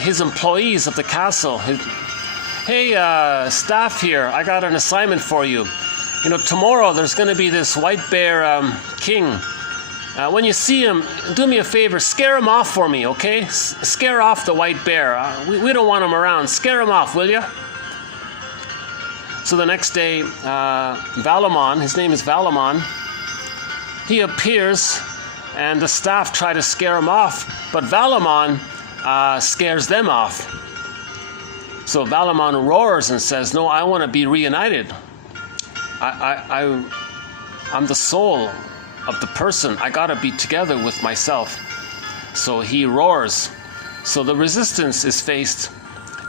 his employees of the castle, hey, staff here, I got an assignment for you. You know, tomorrow there's going to be this white bear king. When you see him, do me a favor, scare him off for me, okay? Scare off the white bear. We don't want him around. Scare him off, will you? So the next day, Valamon, his name is Valamon, he appears, and the staff try to scare him off, but Valamon scares them off. So Valamon roars and says, no, I want to be reunited. I'm the soul of the person. I got to be together with myself. So he roars. So the resistance is faced,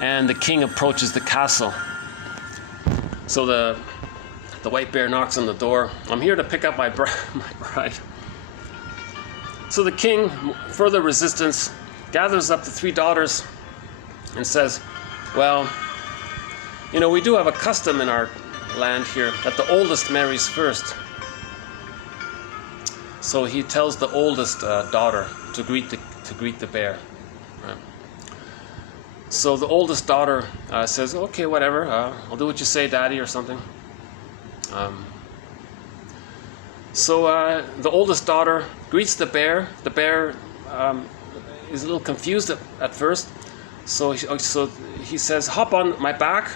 and the king approaches the castle. So the white bear knocks on the door. I'm here to pick up my bride. So the king, further resistance, gathers up the three daughters and says, well, you know, we do have a custom in our land here that the oldest marries first. So he tells the oldest daughter to greet the bear. Right? So the oldest daughter says, okay, whatever, I'll do what you say, Daddy, or something. So the oldest daughter greets the bear. The bear is a little confused at first. So he says, hop on my back.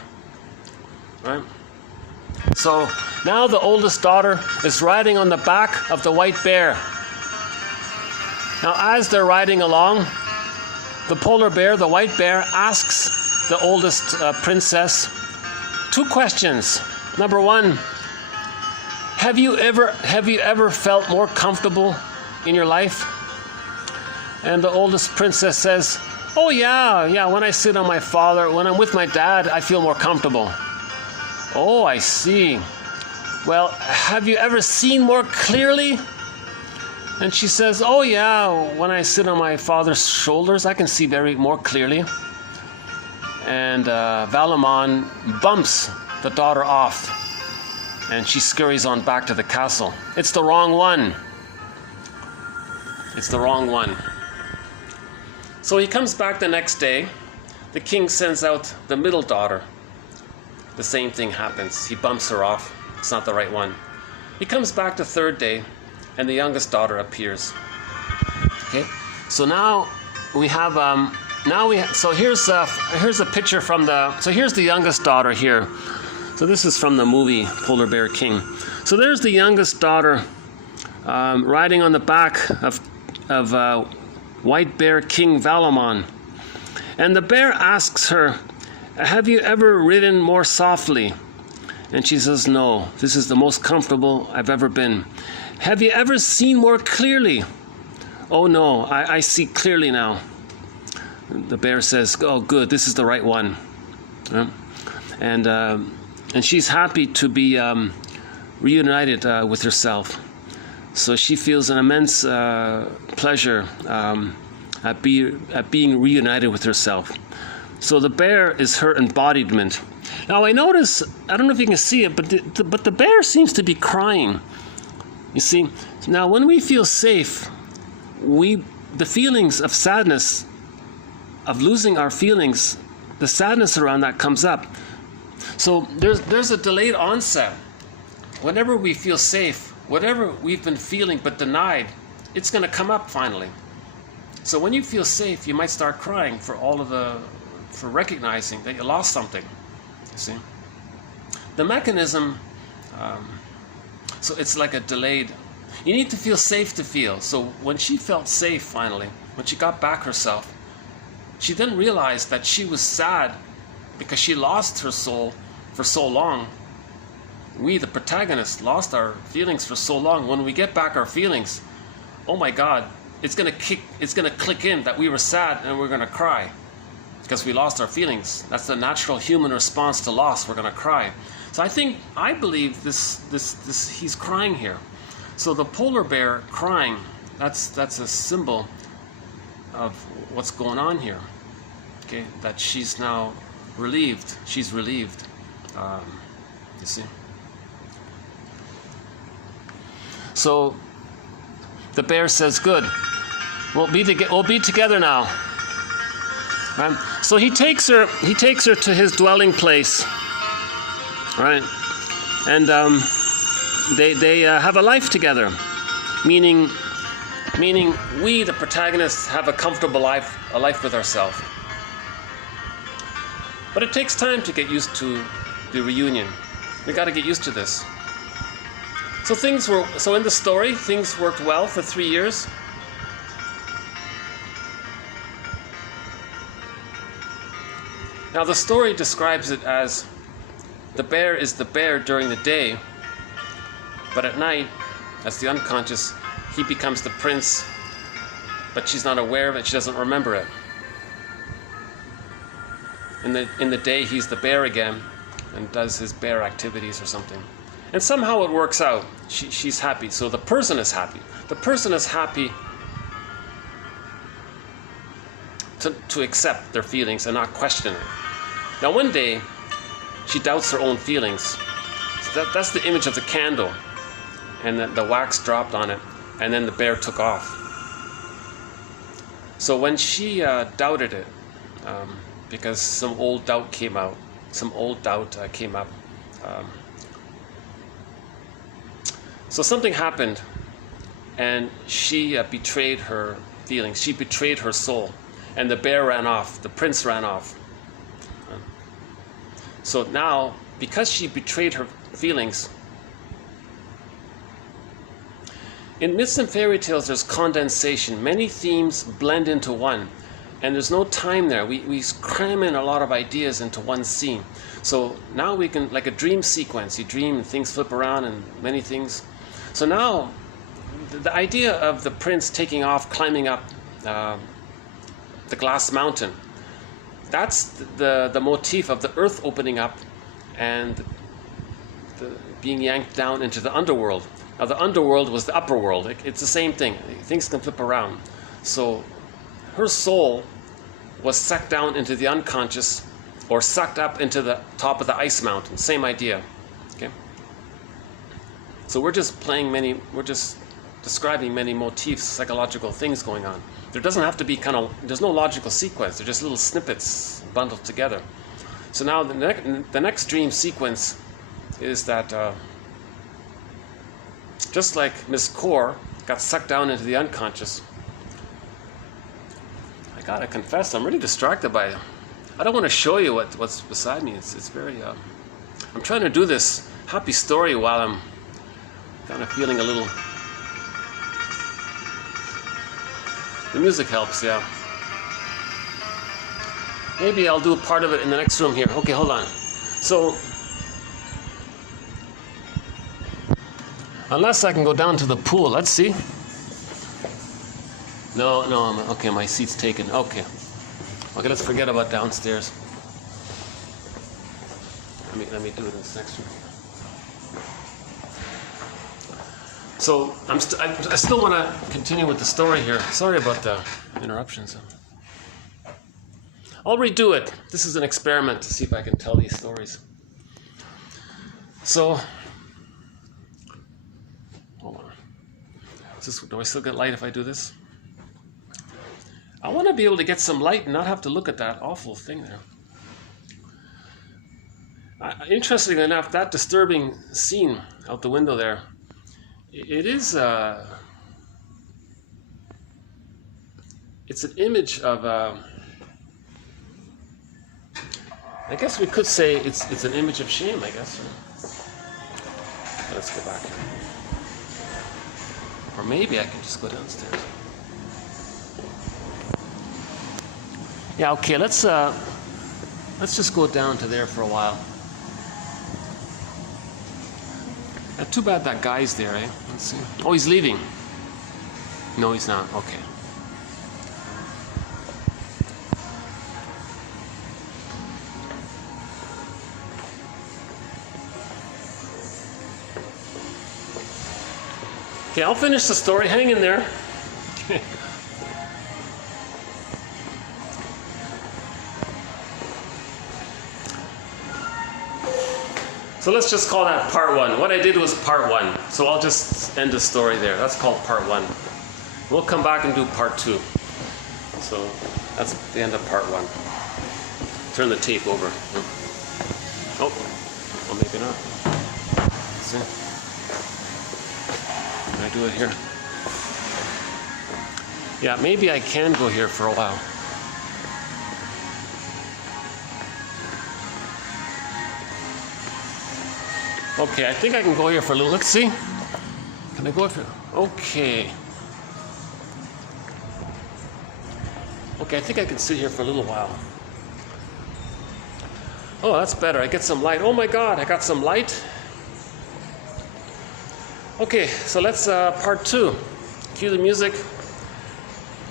Right? So now the oldest daughter is riding on the back of the white bear. Now as they're riding along, the polar bear, the white bear, asks the oldest princess 2 questions. Number 1, have you ever felt more comfortable in your life? And the oldest princess says, oh yeah, when I sit on my father, when I'm with my dad, I feel more comfortable. Oh, I see. Well, have you ever seen more clearly? And she says, oh yeah, when I sit on my father's shoulders, I can see more clearly. And Valamon bumps the daughter off, and she scurries on back to the castle. It's the wrong one. It's the wrong one. So he comes back the next day. The king sends out the middle daughter. The same thing happens. He bumps her off. It's not the right one. He comes back the 3rd day, and the youngest daughter appears. Okay. So now we have so here's a picture from so here's the youngest daughter here. So this is from the movie Polar Bear King. So there's the youngest daughter riding on the back of White Bear King Valamon. And the bear asks her, have you ever ridden more softly? And she says, no, this is the most comfortable I've ever been. Have you ever seen more clearly? Oh no, I see clearly now. The bear says, oh good, this is the right one. And she's happy to be reunited with herself. So she feels an immense pleasure at being reunited with herself. So the bear is her embodiment. Now I notice, I don't know if you can see it, but the bear seems to be crying. You see, now when we feel safe, the feelings of sadness, of losing our feelings, the sadness around that comes up. So there's a delayed onset. Whenever we feel safe, whatever we've been feeling but denied, it's going to come up finally. So when you feel safe, you might start crying for recognizing that you lost something. You see, the mechanism. So it's like a delayed. You need to feel safe to feel. So when she felt safe finally, when she got back herself, she then realized that she was sad because she lost her soul for so long. We, the protagonists, lost our feelings for so long. When we get back our feelings, oh my God, it's gonna click in that we were sad and we're gonna cry because we lost our feelings. That's the natural human response to loss. We're gonna cry. So I believe this he's crying here. So the polar bear crying, that's a symbol of what's going on here. Okay, that she's now relieved. She's relieved. You see. So the bear says, "Good. We'll be together now." Right? So he takes her to his dwelling place. Right, and they have a life together, meaning we, the protagonists, have a comfortable life, a life with ourselves. But it takes time to get used to the reunion. We got to get used to this. So in the story, things worked well for 3 years. Now the story describes it as the bear is the bear during the day, but at night, as the unconscious, he becomes the prince, but she's not aware of it, she doesn't remember it. In the day, he's the bear again and does his bear activities or something. And somehow it works out. She's happy. So the person is happy. The person is happy to accept their feelings and not question it. Now one day, she doubts her own feelings. So that's the image of the candle. And the wax dropped on it. And then the bear took off. So when she doubted it, because some old doubt came out. Some old doubt came up. So something happened, and she betrayed her feelings. She betrayed her soul, and the bear ran off. The prince ran off. So now, because she betrayed her feelings, in myths and fairy tales, there's condensation. Many themes blend into one, and there's no time there. We cram in a lot of ideas into one scene. So now we can, like a dream sequence, you dream and things flip around and many things. So now, the idea of the prince taking off, climbing up the glass mountain, that's the motif of the earth opening up and the being yanked down into the underworld. Now the underworld was the upper world. It's the same thing. Things can flip around. So her soul was sucked down into the unconscious, or sucked up into the top of the ice mountain. Same idea. Okay. So we're just describing many motifs, psychological things going on. There doesn't have to be there's no logical sequence. They're just little snippets bundled together. So now the next dream sequence is that just like Miss Core got sucked down into the unconscious, I gotta confess, I'm really distracted by it. I don't want to show you what's beside me. It's very, I'm trying to do this happy story while I'm kind of feeling a little. The music helps, yeah. Maybe I'll do part of it in the next room here. Okay, hold on. So, unless I can go down to the pool, let's see. No, okay, my seat's taken. Okay, let's forget about downstairs. Let me do it in this next room. So I still want to continue with the story here. Sorry about the interruptions. I'll redo it. This is an experiment to see if I can tell these stories. So, hold on. Do I still get light if I do this? I want to be able to get some light and not have to look at that awful thing there. Interestingly enough, that disturbing scene out the window there, it is, it's an image of, I guess we could say it's an image of shame, I guess. Let's go back. Or maybe I can just go downstairs. Yeah, okay, let's just go down to there for a while. Too bad that guy's there, eh? Let's see. Oh, he's leaving. No, he's not. Okay. Okay, I'll finish the story. Hang in there. Okay. So let's just call that part one. What I did was part one. So I'll just end the story there. That's called part one. We'll come back and do part two. So that's the end of part one. Turn the tape over. Oh, well, maybe not. Let's see. Can I do it here? Yeah, maybe I can go here for a while. Okay, I think I can go here for a little. Let's see. Can I go here? Okay. Okay, I think I can sit here for a little while. Oh, that's better. I get some light. Oh my God, I got some light. Okay, so let's part two. Cue the music.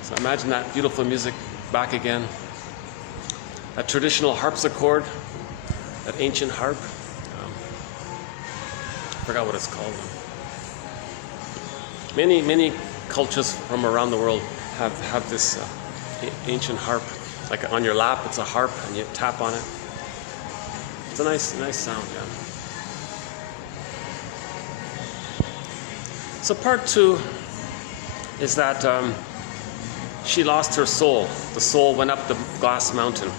So imagine that beautiful music back again. That traditional harpsichord, that ancient harp. I forgot what it's called. Many cultures from around the world have this ancient harp. Like on your lap, it's a harp, and you tap on it. It's a nice sound, yeah. So part two is that she lost her soul. The soul went up the glass mountain.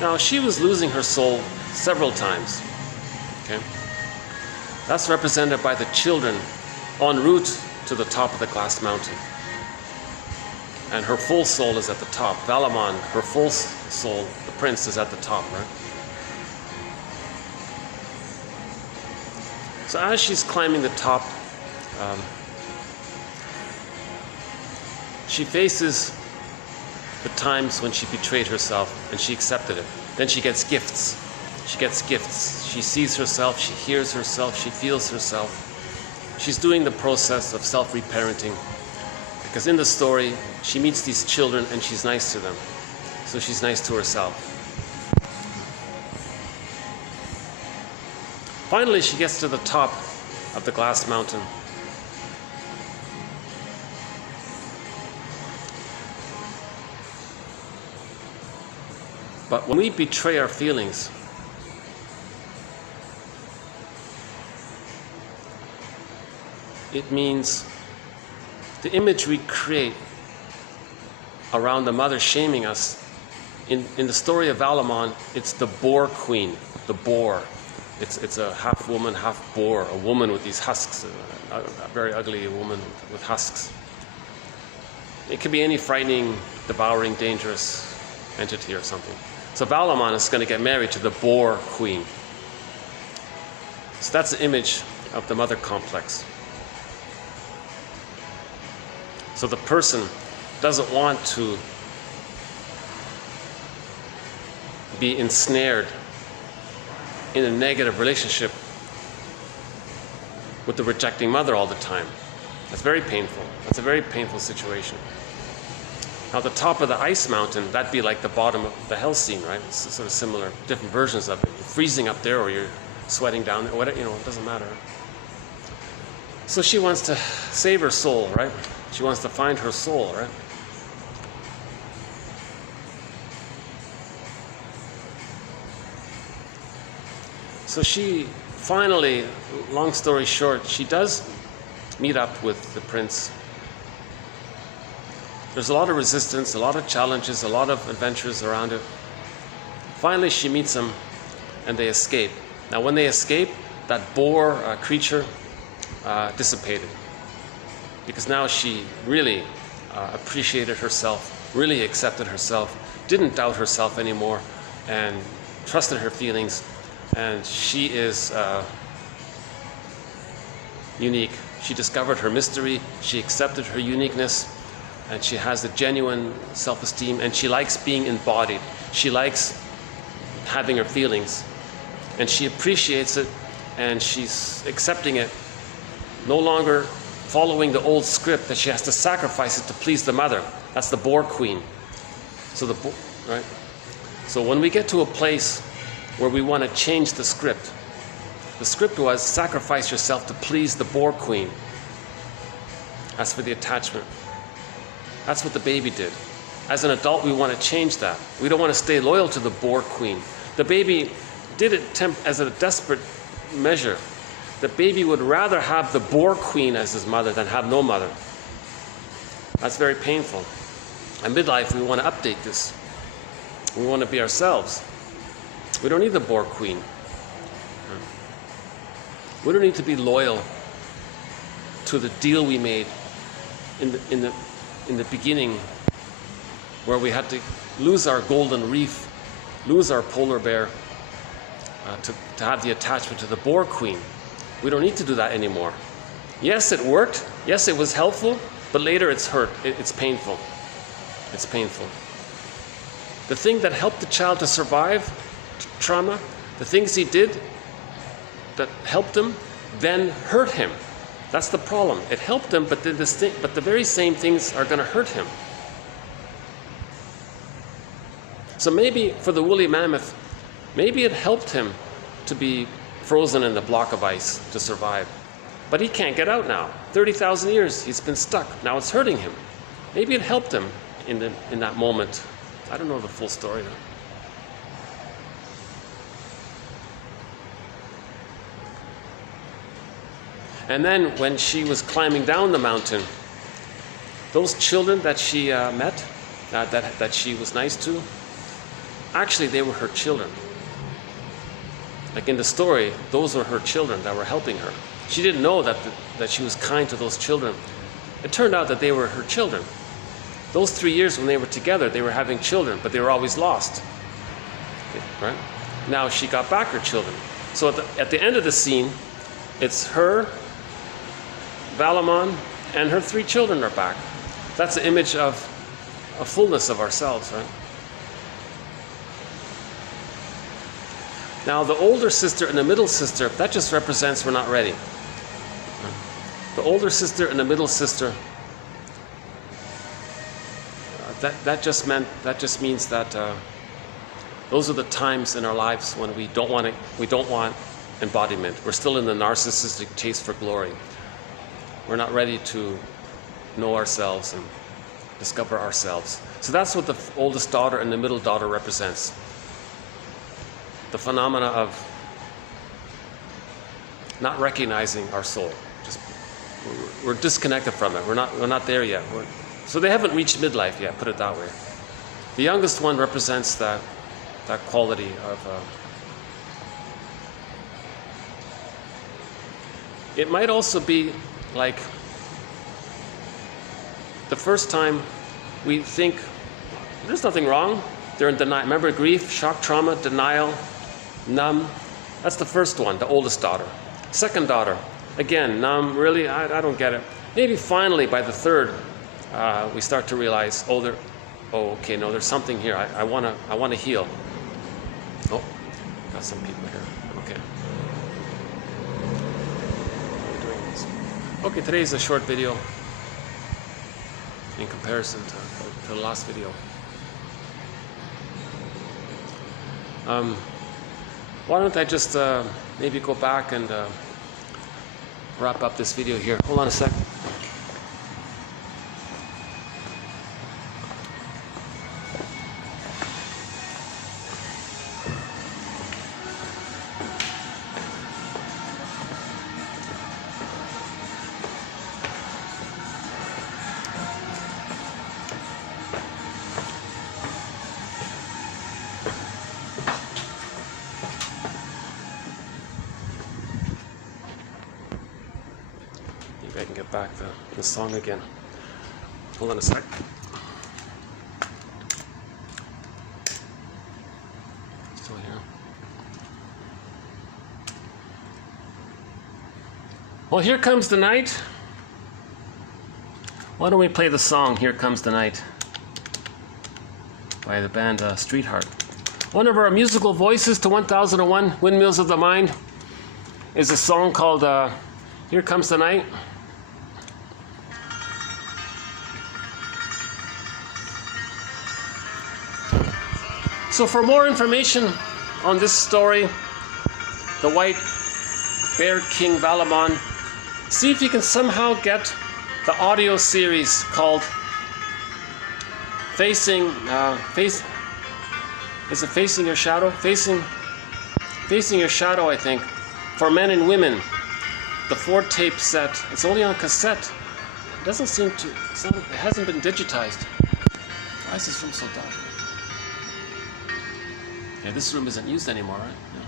Now, she was losing her soul several times. Okay? That's represented by the children en route to the top of the glass mountain. And her full soul is at the top. Valamon, her full soul, the prince, is at the top, right? So as she's climbing the top, she faces the times when she betrayed herself and she accepted it. Then she gets gifts. She gets gifts. She sees herself, she hears herself, she feels herself. She's doing the process of self-reparenting. Because in the story, she meets these children and she's nice to them. So she's nice to herself. Finally, she gets to the top of the glass mountain. But when we betray our feelings, it means the image we create around the mother shaming us. In the story of Valamon, it's the boar queen, the boar. It's a half woman, half boar, a woman with these husks, a very ugly woman with husks. It could be any frightening, devouring, dangerous entity or something. So Valamon is going to get married to the boar queen. So that's the image of the mother complex. So the person doesn't want to be ensnared in a negative relationship with the rejecting mother all the time. That's very painful. That's a very painful situation. Now, the top of the ice mountain, that'd be like the bottom of the hell scene, right? It's sort of similar, different versions of it. You're freezing up there, or you're sweating down there, whatever, it doesn't matter. So she wants to save her soul, right? She wants to find her soul, right? So she finally, long story short, she does meet up with the prince. There's a lot of resistance, a lot of challenges, a lot of adventures around it. Finally, she meets him, and they escape. Now, when they escape, that boar creature dissipated. Because now she really appreciated herself, really accepted herself, didn't doubt herself anymore, and trusted her feelings. And she is unique. She discovered her mystery, she accepted her uniqueness, and she has the genuine self-esteem, and she likes being embodied. She likes having her feelings, and she appreciates it, and she's accepting it, no longer following the old script that she has to sacrifice it to please the mother. That's the boar queen. So right? So when we get to a place where we want to change the script was sacrifice yourself to please the boar queen. That's for the attachment. That's what the baby did. As an adult, we want to change that. We don't want to stay loyal to the boar queen. The baby did it as a desperate measure. The baby would rather have the boar queen as his mother than have no mother. That's very painful. In midlife, we want to update this. We want to be ourselves. We don't need the boar queen. We don't need to be loyal to the deal we made in the beginning, where we had to lose our golden reef, lose our polar bear, to have the attachment to the boar queen. We don't need to do that anymore. Yes, it worked. Yes, it was helpful, but later it's hurt. It's painful. It's painful. The thing that helped the child to survive trauma, the things he did that helped him, then hurt him. That's the problem. It helped him, but the very same things are going to hurt him. So maybe for the woolly mammoth, maybe it helped him to be frozen in the block of ice to survive. But he can't get out now. 30,000 years he's been stuck. Now it's hurting him. Maybe it helped him in that moment. I don't know the full story though. And then when she was climbing down the mountain, those children that she met, that she was nice to, actually they were her children. Like in the story, those were her children that were helping her. She didn't know that she was kind to those children. It turned out that they were her children. Those 3 years when they were together, they were having children, but they were always lost. Right? Now she got back her children. So at the end of the scene, it's her, Valamon, and her 3 children are back. That's an image of a fullness of ourselves, right? Now the older sister and the middle sister, that just represents we're not ready. The older sister and the middle sister, that just means that those are the times in our lives when we don't want embodiment. We're still in the narcissistic chase for glory. We're not ready to know ourselves and discover ourselves. So that's what the oldest daughter and the middle daughter represents. The phenomena of not recognizing our soul. We're disconnected from it. We're not there yet. So they haven't reached midlife yet, put it that way. The youngest one represents that quality of it might also be like the first time we think there's nothing wrong. They're in denial. Remember grief, shock, trauma, denial, numb. That's the first one, the oldest daughter. Second daughter, again, numb, really, I don't get it. Maybe finally by the third, we start to realize, okay, no, there's something here. I want to heal. Oh, got some people here. Okay. Okay, today's a short video in comparison to the last video. Why don't I just maybe go back and wrap up this video here. Hold on a sec. I can get back the song again. Hold on a sec. Still here. Well, Here Comes the Night. Why don't we play the song Here Comes the Night by the band Streetheart. One of our musical voices to 1001 Windmills of the Mind is a song called Here Comes the Night. So for more information on this story, the White Bear King Valamon, see if you can somehow get the audio series called Facing Your Shadow? Facing Your Shadow, I think, for men and women. The 4-tape set. It's only on cassette. It doesn't seem to. It hasn't been digitized. Why is this room so dark? Yeah, this room isn't used anymore, right? Yeah.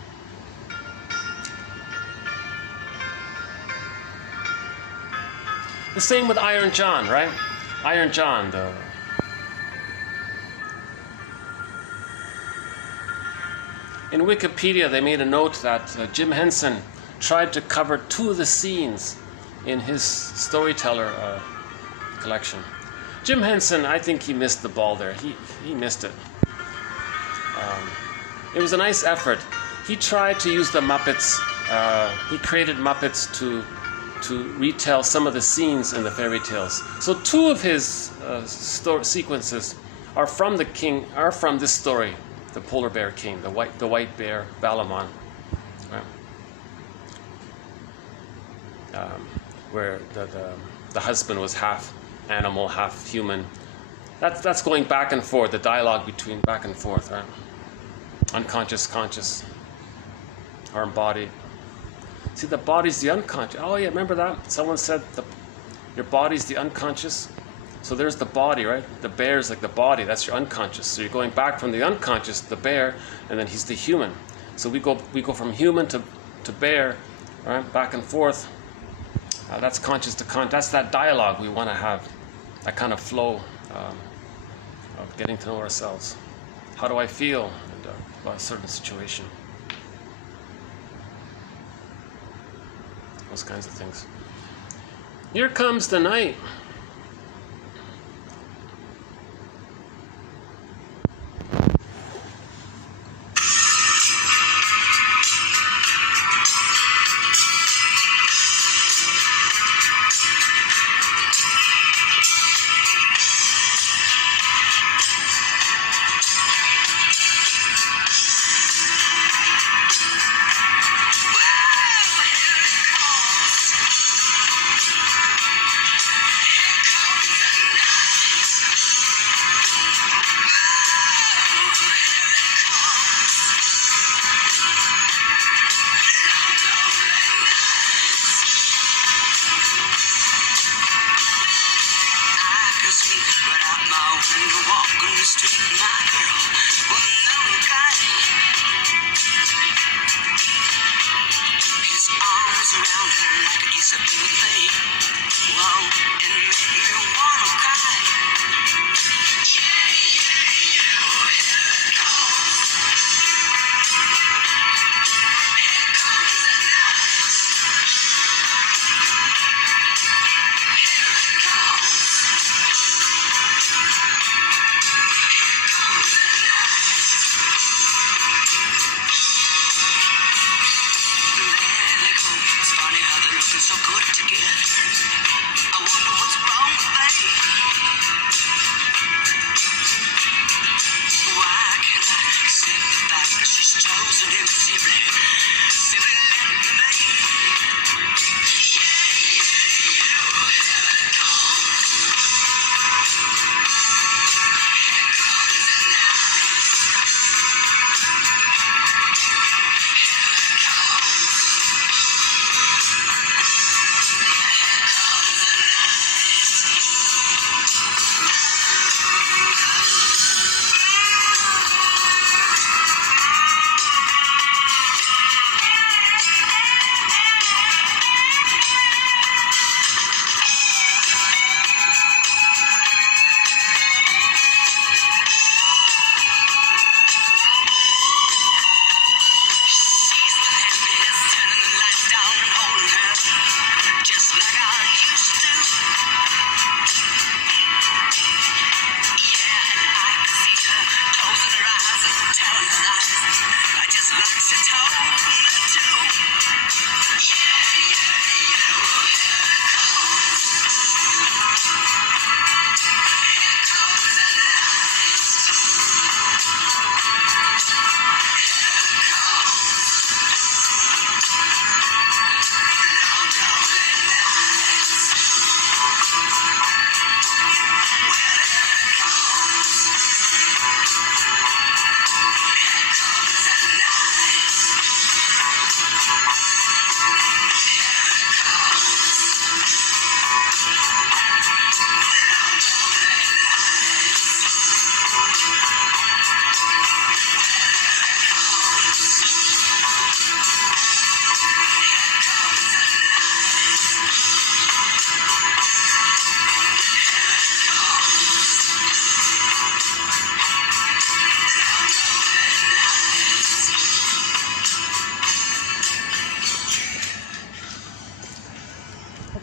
The same with Iron John, right? Iron John, in Wikipedia, they made a note that Jim Henson tried to cover 2 of the scenes in his Storyteller collection. Jim Henson, I think he missed the ball there. He missed it. It was a nice effort. He tried to use the Muppets. He created Muppets to retell some of the scenes in the fairy tales. So 2 of his sequences are from this story, the Polar Bear King, the White Bear Valamon, right? Where the husband was half animal, half human. That's going back and forth. The dialogue between back and forth, right? Unconscious, conscious, or embodied. See, the body's the unconscious. Oh yeah, remember that? Someone said your body's the unconscious. So there's the body, right? The bear is like the body, that's your unconscious. So you're going back from the unconscious, the bear, and then he's the human. So we go from human to bear, right? Back and forth. That's conscious to conscious. That's that dialogue we want to have, that kind of flow of getting to know ourselves. How do I feel about a certain situation? Those kinds of things. Here comes the night.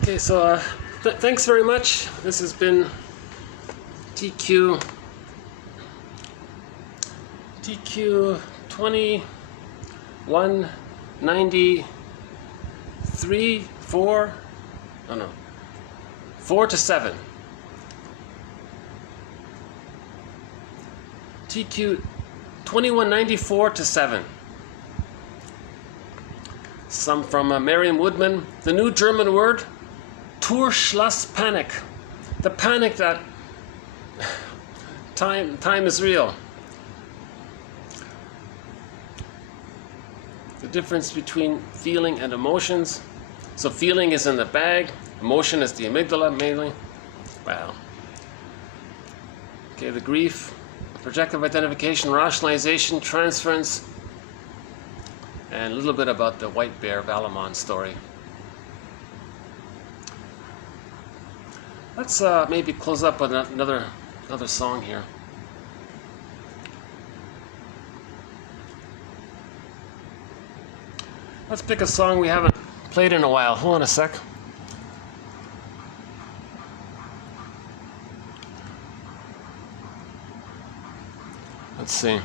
Okay, so thanks very much. This has been TQ 2193 4 to 7. TQ 2194 to 7. Some from Merriam-Webster. The new German word, Torschlusspanik. The panic that time is real. The difference between feeling and emotions. So feeling is in the bag, emotion is the amygdala mainly. Wow. Okay, the grief, projective identification, rationalization, transference, and a little bit about the white bear Valamon story. Let's maybe close up with another song here. Let's pick a song we haven't played in a while. Hold on a sec. Let's see.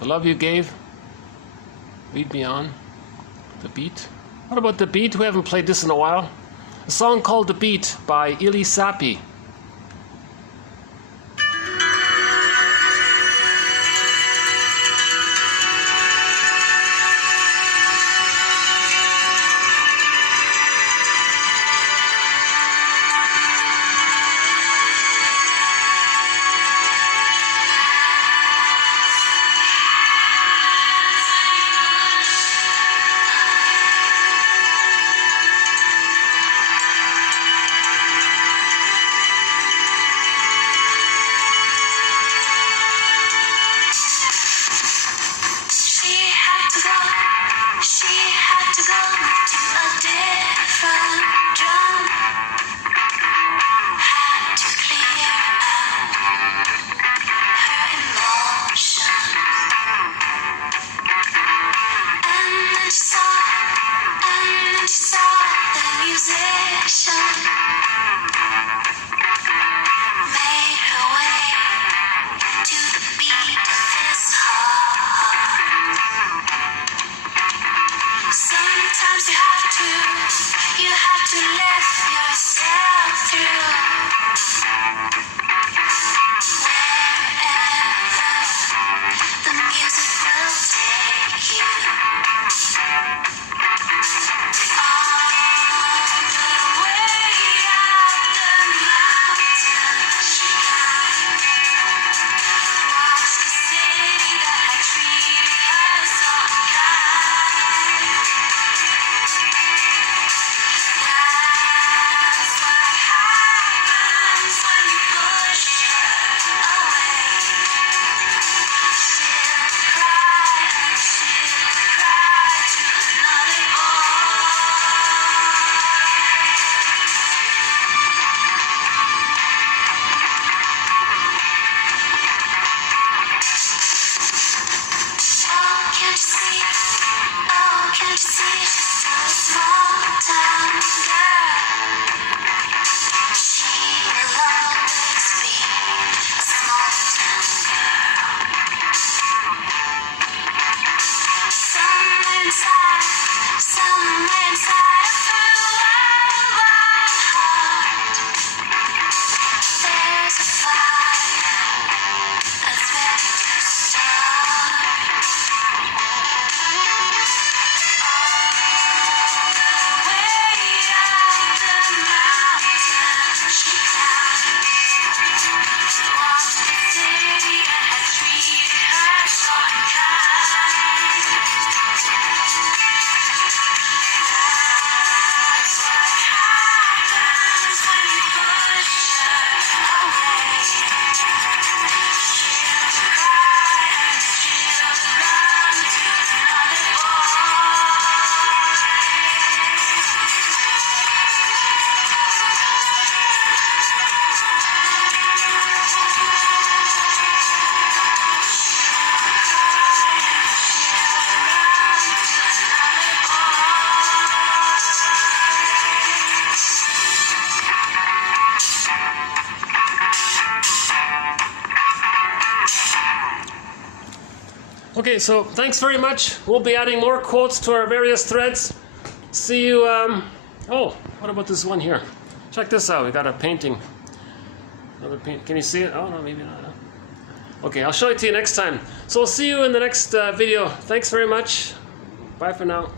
The Love You Gave, Lead Me On, The Beat. What about The Beat? We haven't played this in a while. A song called The Beat by Ili Sapi. Okay, so thanks very much. We'll be adding more quotes to our various threads. See you, oh, what about this one here? Check this out, we got a painting. Another paint, can you see it? Oh, no, maybe not. Okay, I'll show it to you next time. So we'll see you in the next video. Thanks very much. Bye for now.